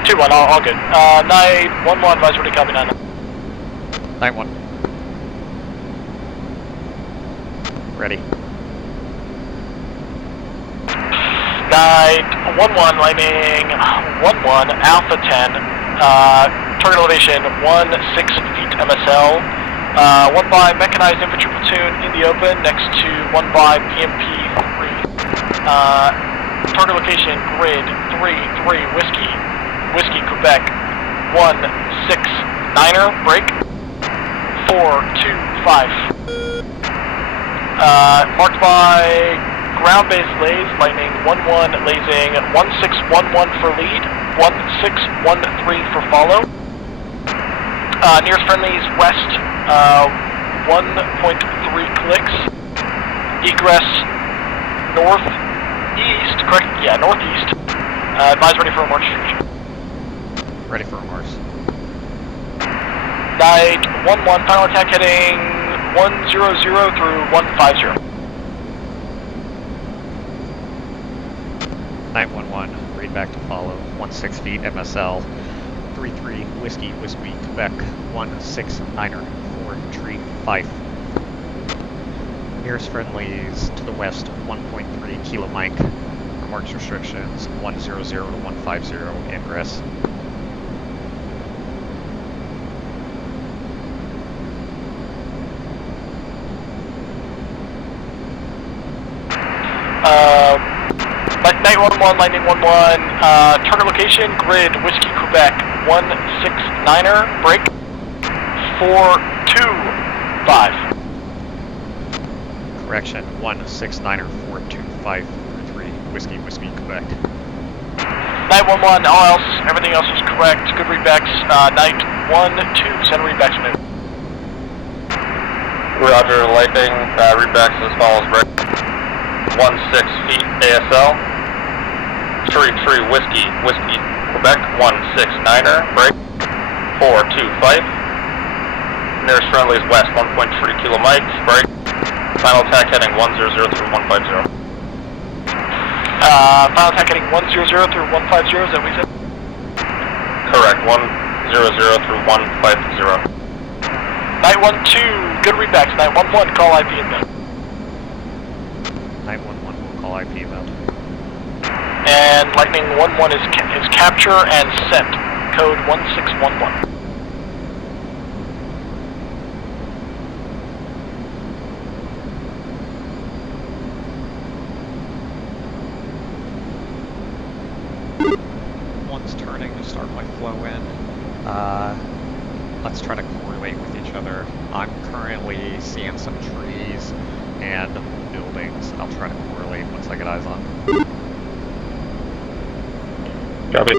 2-1, all good. Night 1-1, advise ready, copy 9. Night 1. Ready. Night 1-1, Lightning 1-1, Alpha 10, target elevation 16 feet MSL, 1 by mechanized infantry platoon in the open next to 1 by BMP 3. Target location grid 3-3 Whiskey Quebec 169er break 425. Marked by ground-based lays, Lightning 1-1 lasing 1611 for lead, 1613 for follow. Nearest friendlies west 1.3 clicks. Egress northeast, correct? Yeah, northeast. Advise ready for a march. Ready for a march. Night 1-1, final attack heading 100 through 150. Night 1-1, read back to follow, 16 feet MSL, 3-3 Whiskey Quebec, 169er, 435. Nearest friendlies to the west, 1.3 Kilo Mike. March restrictions, 100 to 150, ingress. Night 1-1, Lightning 1-1, target location, grid, Whiskey Quebec, 169er, break, 425. Correction, 169er, 425, 3 Whiskey Quebec. Night 1-1, all else, everything else was correct, good readbacks, Night 1-2, send readbacks to me. Roger, Lightning, readbacks as follows, right? 16 feet ASL, 3-3 Whiskey Quebec, 169er, break, 425. Nearest friendly is west, 1.3 Kilo Mike, break. Final attack heading 100 through 150. Final attack heading 100 through 150, is that what we said? Correct, 100 through 150. Night 1-2, good readbacks, Night 1-1, call IP inbound. Night 1-1 will call IP inbound. And Lightning 1-1 is capture and sent, code 1611. One's turning to start my flow in. Let's try to correlate with each other. I'm currently seeing some trees and buildings. I'll try to correlate once I get eyes on them. Copy.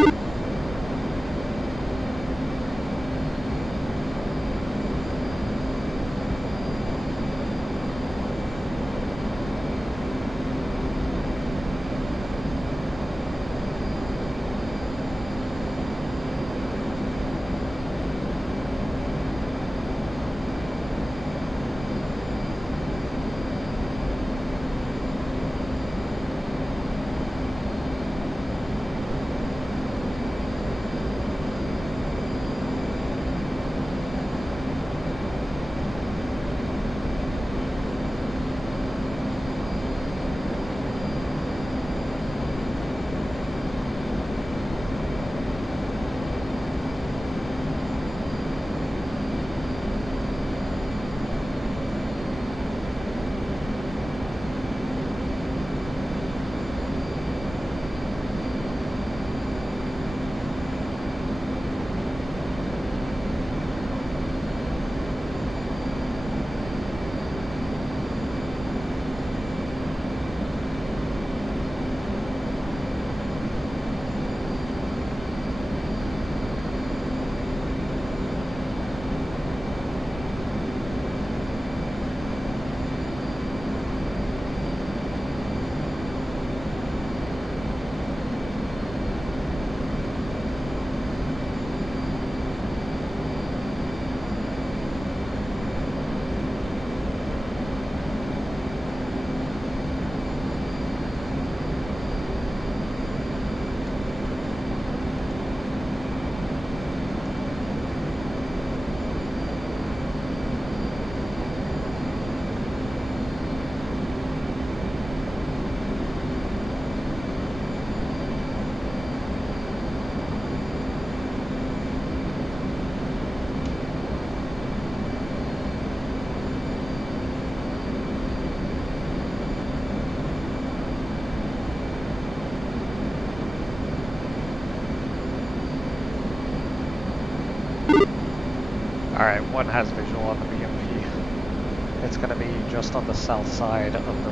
Alright, one has visual on the BMP. It's going to be just on the south side of the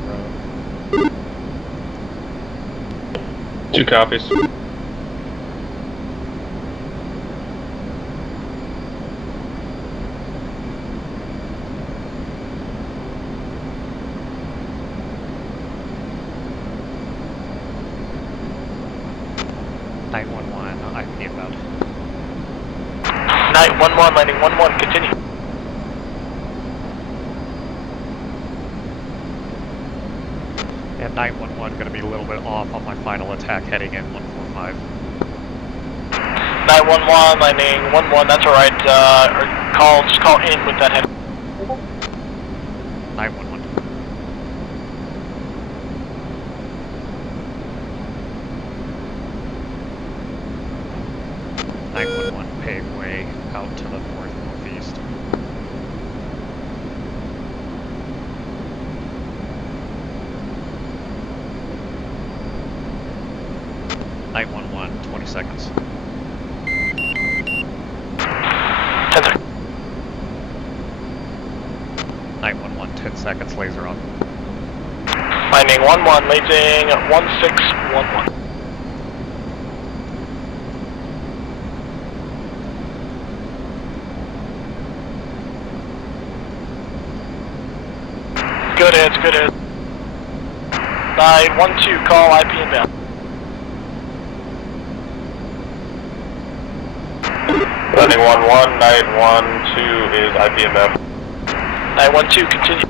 road. 2 copies. Night 1-1, IP inbound. Night 1-1, landing 1-1, continue. And Night 1-1 going to be a little bit off on my final attack heading in 145. Night 1-1, landing 1-1, that's alright, just call in with that head. Night 1-1. Night 1-1, pave way out to the north-northeast. Night 1-1, 20 seconds. 10 seconds. Night 1-1, 10 seconds, laser on. Landing 1-1, lasing 1611. Good hits, good hits. Night 1-2, call IP inbound. Landing 1-1, night 1-2 is IP inbound. Night 1-2, continue.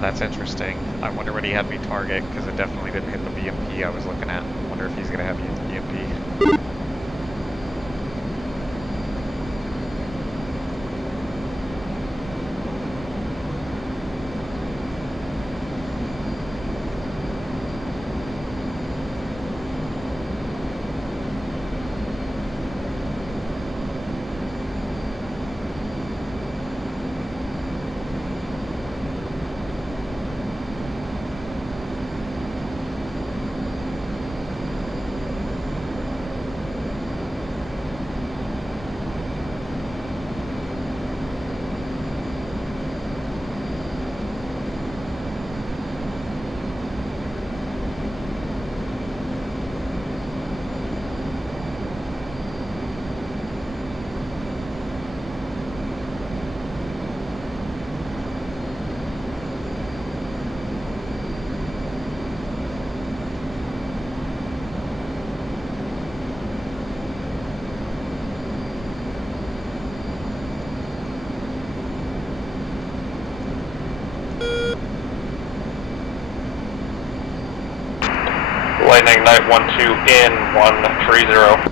That's interesting. I wonder what he had me target, because it definitely didn't hit the BMP I was looking at. I wonder if he's going to have me hit the BMP. Lightning night 1-2 in 130.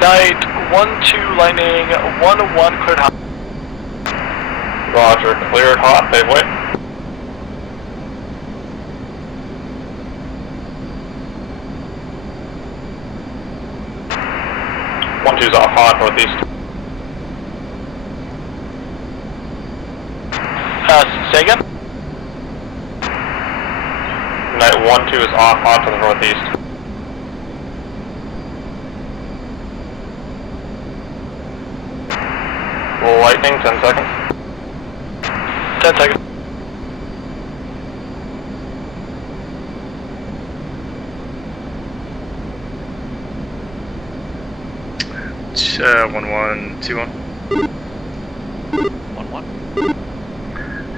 Night 1-2, lightning 1-1, cleared hot. Roger, cleared hot, paveway. One two's off hot, northeast. Say again? Night 1-2 is off hot to the northeast. Lightning, 10 seconds. 10 seconds. Uh, 1-1, 2-1. 1-1.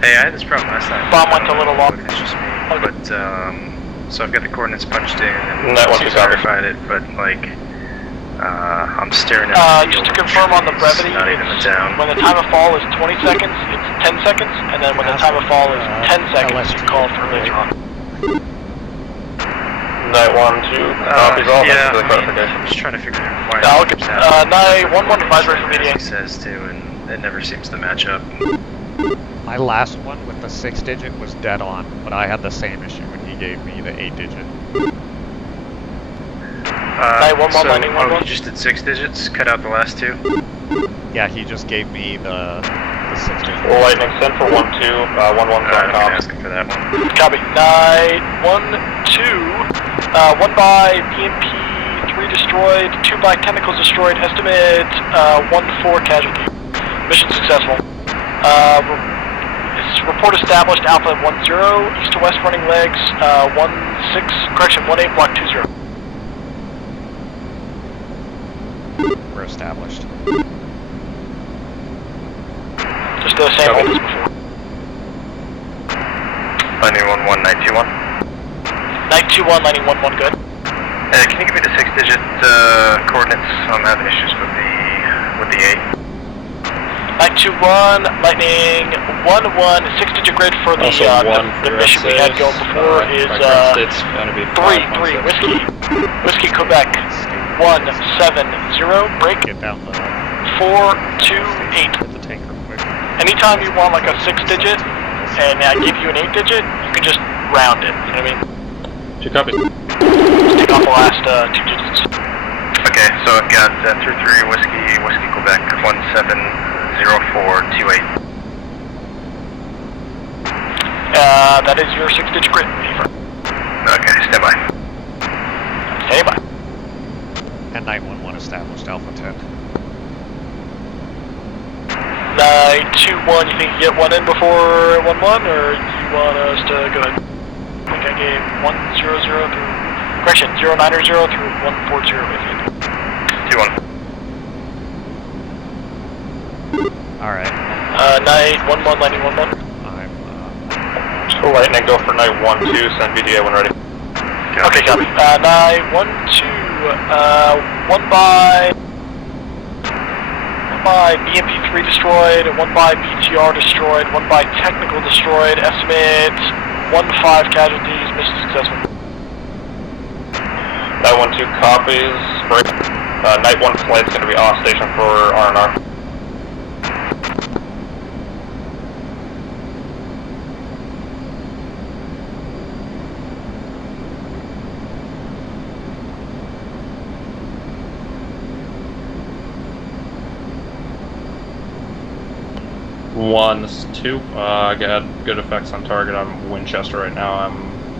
Hey, I had this problem last time. Bomb went a little long. It's just me. But, so I've got the coordinates punched in, and That one seems is covered. verified it, but, like, I'm staring at the Just to field, confirm on the trees, brevity, not even the down. when the time of fall is 20 seconds, it's 10 seconds, and then when the time of fall is 10 seconds, you call for later on. Night 1-2, copies all, yeah, thanks for the clarification. I'm just trying to figure out why I'll it get, keeps happening. night 1-1 advisory for He meeting. says too, and it never seems to match up. My last one with the 6-digit was dead on, but I had the same issue when he gave me the 8-digit. Night 1-1, So, landing oh, 1-1. you just did 6 digits, cut out the last 2? Yeah, he just gave me the 6-digit. Lightning sent for 1-2, 1-1's on I'm gonna top. ask him for that one. Copy. Night 1-2, 1 by BMP 3 destroyed, 2 by tentacles destroyed, estimate 1-4 casualty. Mission successful. Report established, Alpha 10, east to west running legs, 18, block 20. We're established. Just the same old as before. Landing 11, night 21. Night 21, landing 11, good. Can you give me the 6-digit coordinates? I'm having issues with the 8. Night 21, lightning 11, 6-digit grid for the mission we had going before is 3, Whiskey Quebec 170, break. Get down the 428. hit the tank real quick. Anytime you want like a 6-digit and I give you an 8-digit, you can just round it, you know what I mean? 2 copies. Take off the last 2 digits. Okay, so I've got 3 Whiskey Quebec 170428. That is your 6-digit grid. Okay, stand by. Stay by. And night 11 established, Alpha 10. Night 21, you think you get one in before 11, or you want us to go ahead? I think I gave 100 through, correction, 090 through 140 if you 2-1. Alright. Night 11, landing 11. So lightning, go for night 1-2, send VDA when ready. Okay, copy. Night 1-2, 1 by BMP3 destroyed, 1 by BTR destroyed, 1 by technical destroyed, estimate 1-5 casualties, mission successful. Night 1-2 copies, break. Night 1 flight's going to be off station for R&R. One, this is 2. I got good effects on target. I'm Winchester right now. I'm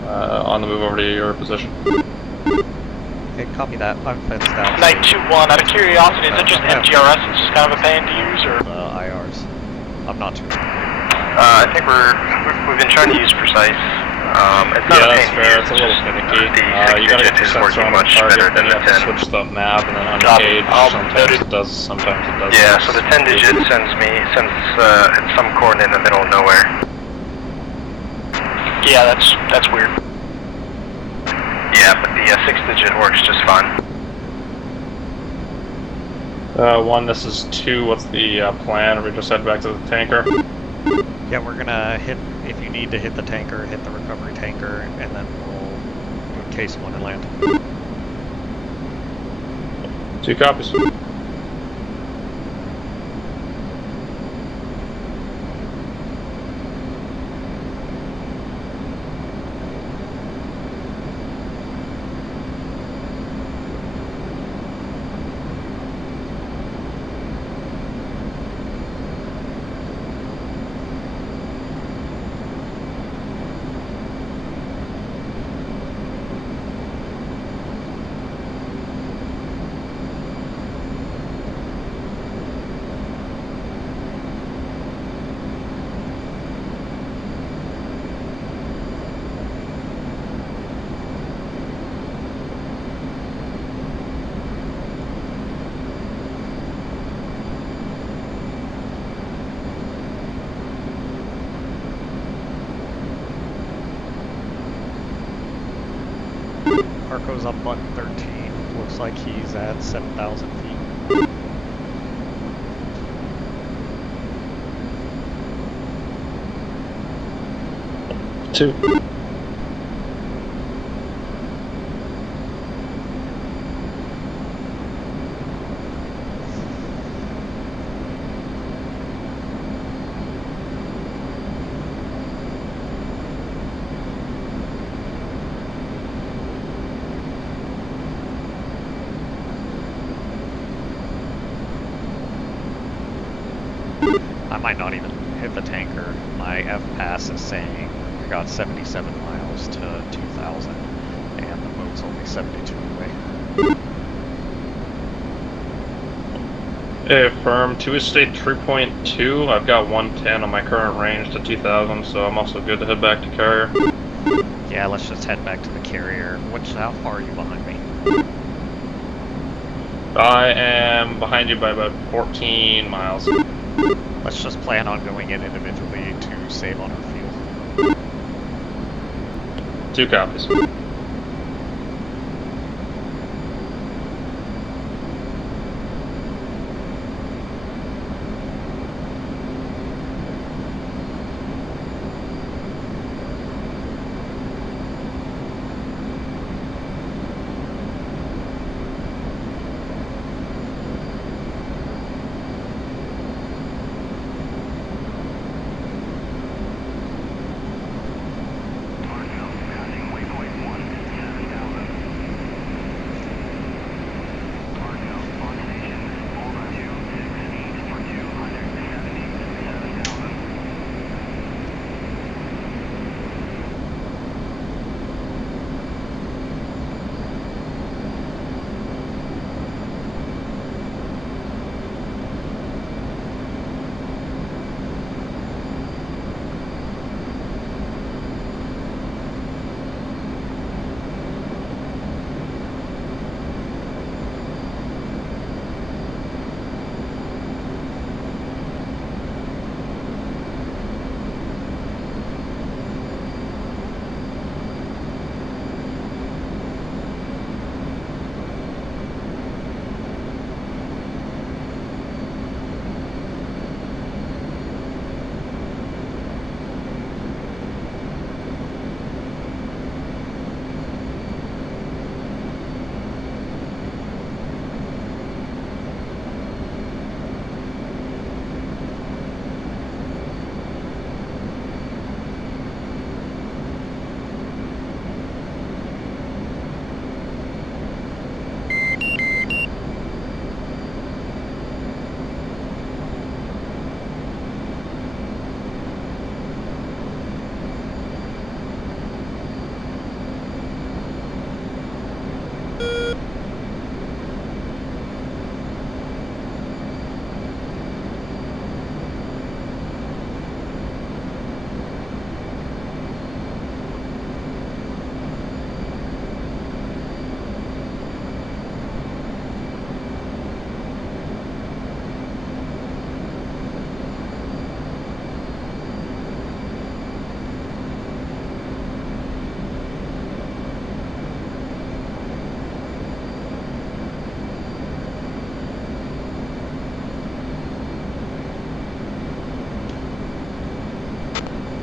on the move over to your position. Okay, copy that. I'm fenced out. Night 2-1, out of curiosity, is it just MGRS? It's just kind of a pain to use, or? IRs. I'm not too sure. I think we've been trying to use precise. It's not a pain to use, it's a little finicky. You gotta get is working much better than the 10. Switch the map and then uncage. Sometimes it does, sometimes it doesn't. Yeah, so the 10-digit sends some coordinate in the middle of nowhere. Yeah, that's weird. Yeah, but the 6-digit works just fine. 1, this is 2. What's the plan? We just head back to the tanker. Yeah, we're gonna hit, if you need to hit the tanker, hit the recovery tanker, and then we'll do case 1 and land. 2 copies. Marco's on button 13. Looks like he's at 7,000 feet. Two. I might not even hit the tanker. My F-pass is saying I got 77 miles to 2,000, and the boat's only 72 away. Firm, 2 estate 3.2. I've got 110 on my current range to 2000, so I'm also good to head back to carrier. Yeah, let's just head back to the carrier. How far are you behind me? I am behind you by about 14 miles. Let's just plan on going in individually to save on our fuel. 2 copies.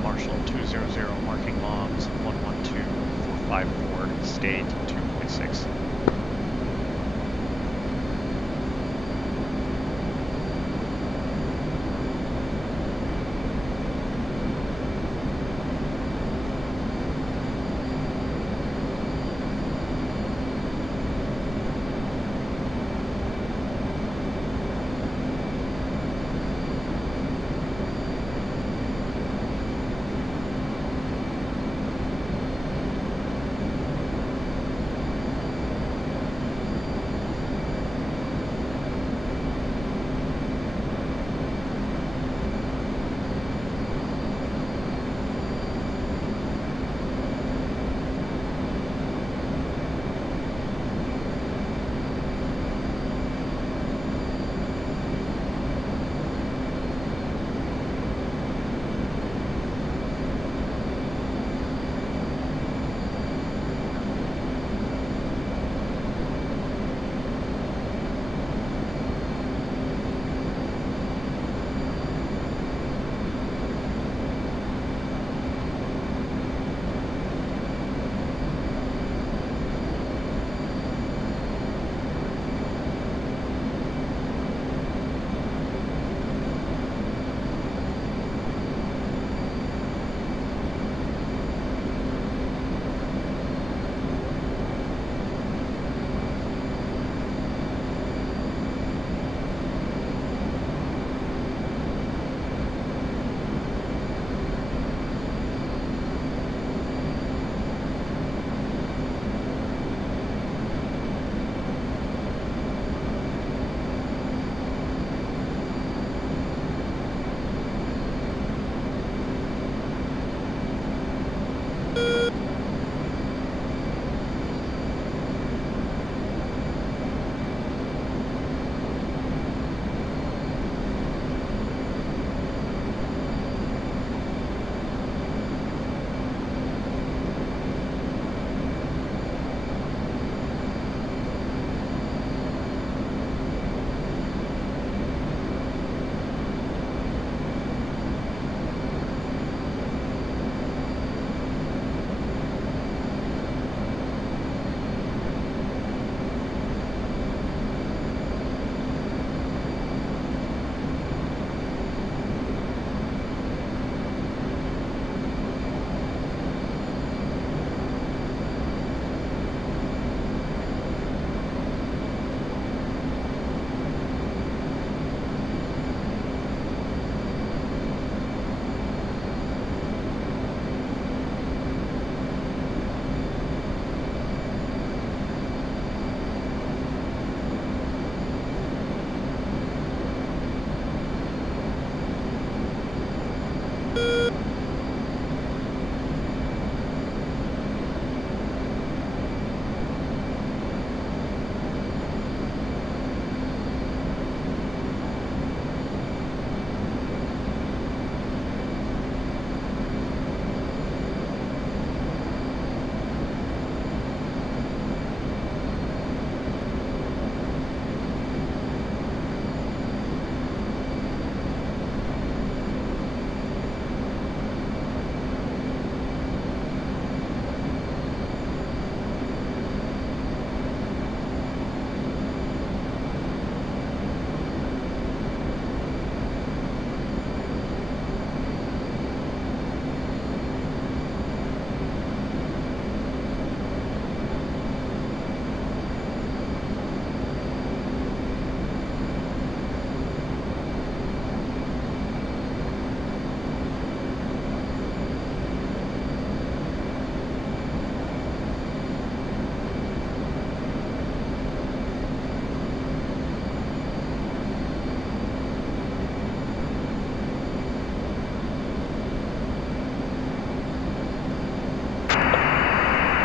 Marshall 200 marking logs 112454 state 2.6.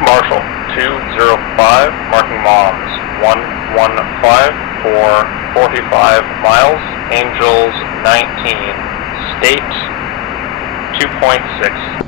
Marshall 205, marking moms 115 for 45 miles, Angels 19, State 2.6.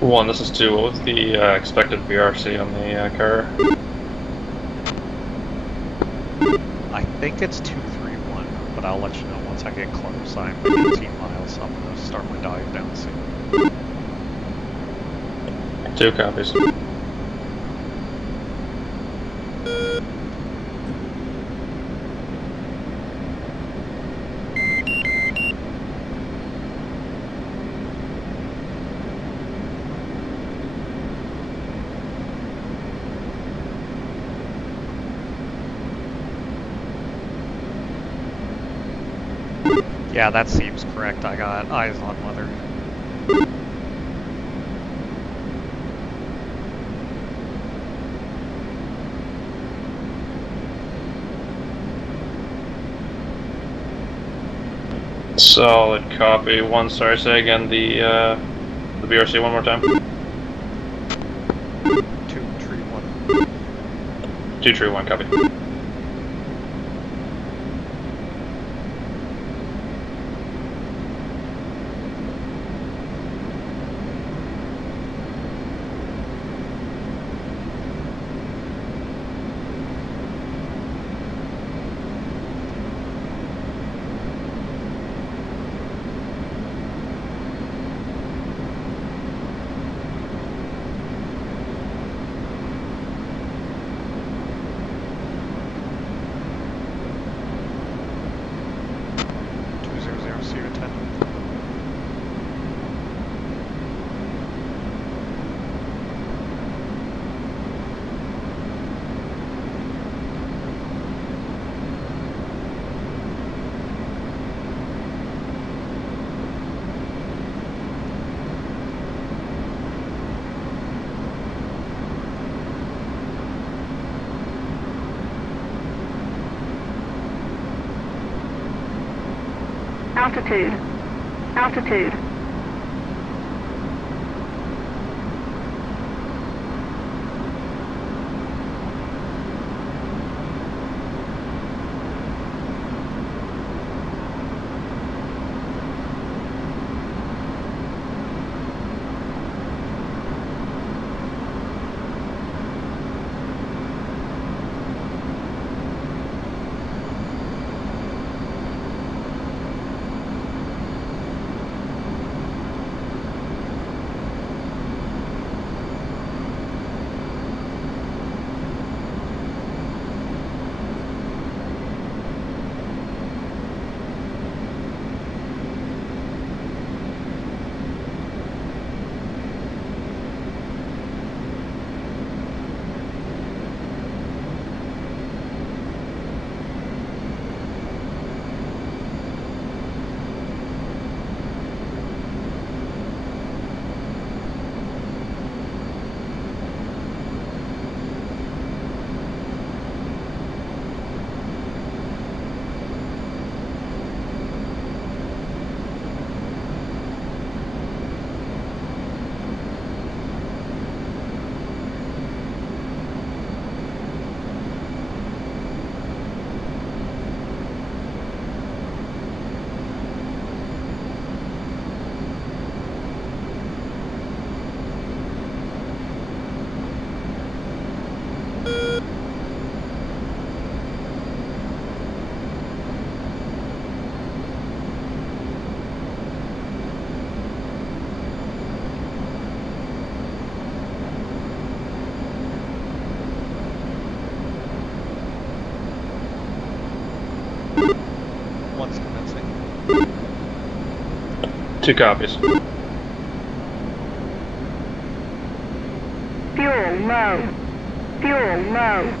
One, this is 2. What was the expected VRC on the car? I think it's 231, but I'll let you know once I get close. I'm 18 miles, so I'm going to start my dive down soon. 2 copies. Yeah, that seems correct. I got eyes on weather. Solid copy. 1, sorry, say again the VRC one more time. 231. 231, copy. Altitude. Altitude. 2 copies. Fuel low. Fuel low.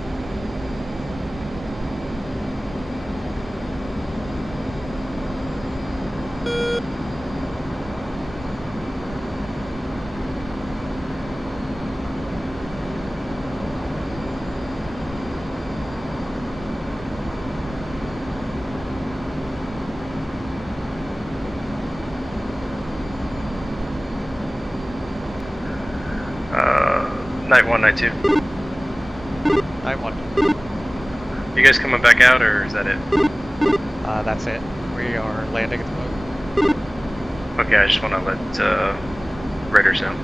Night 1, Night 2. Night 1. You guys coming back out, or is that it? That's it. We are landing at the moment. Okay, I just want to let Raiders know.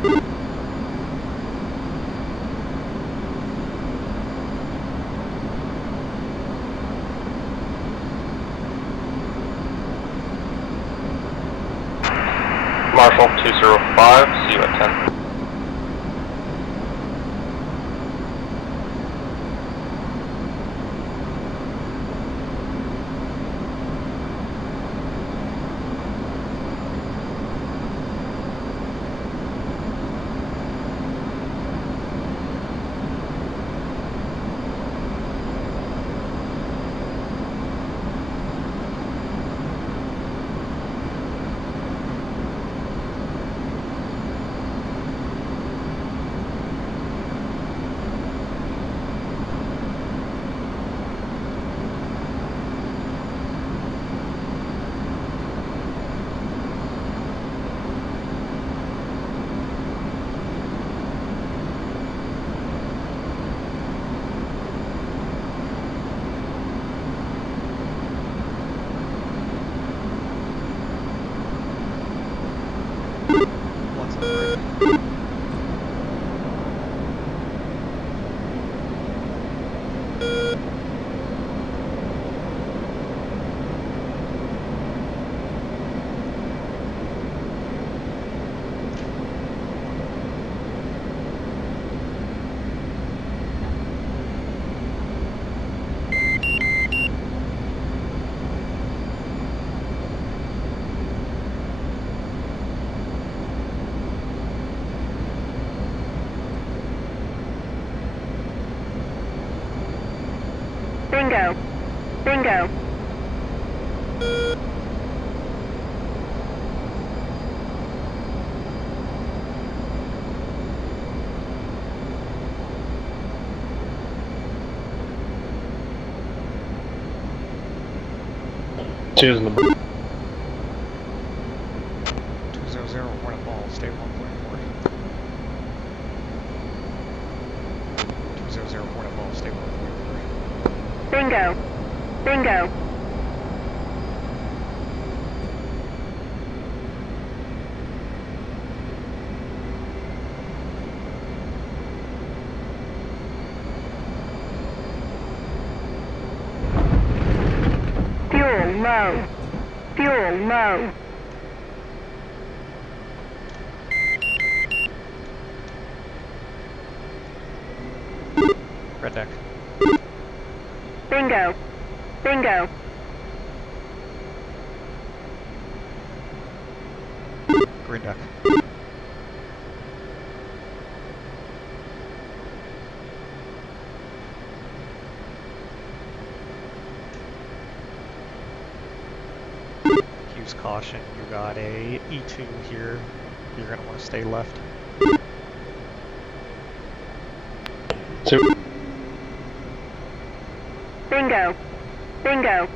Marshall 205, see you at 10. Bingo. Bingo. Two's in the 200, Hornet Ball, stay 1.4. 200, Hornet Ball, stay 1.4. Bingo. Bingo. Fuel low. Fuel low. Red deck. Bingo. Bingo. Green deck. Use caution. You got a E2 here. You're going to want to stay left. 2. Bingo. Bingo.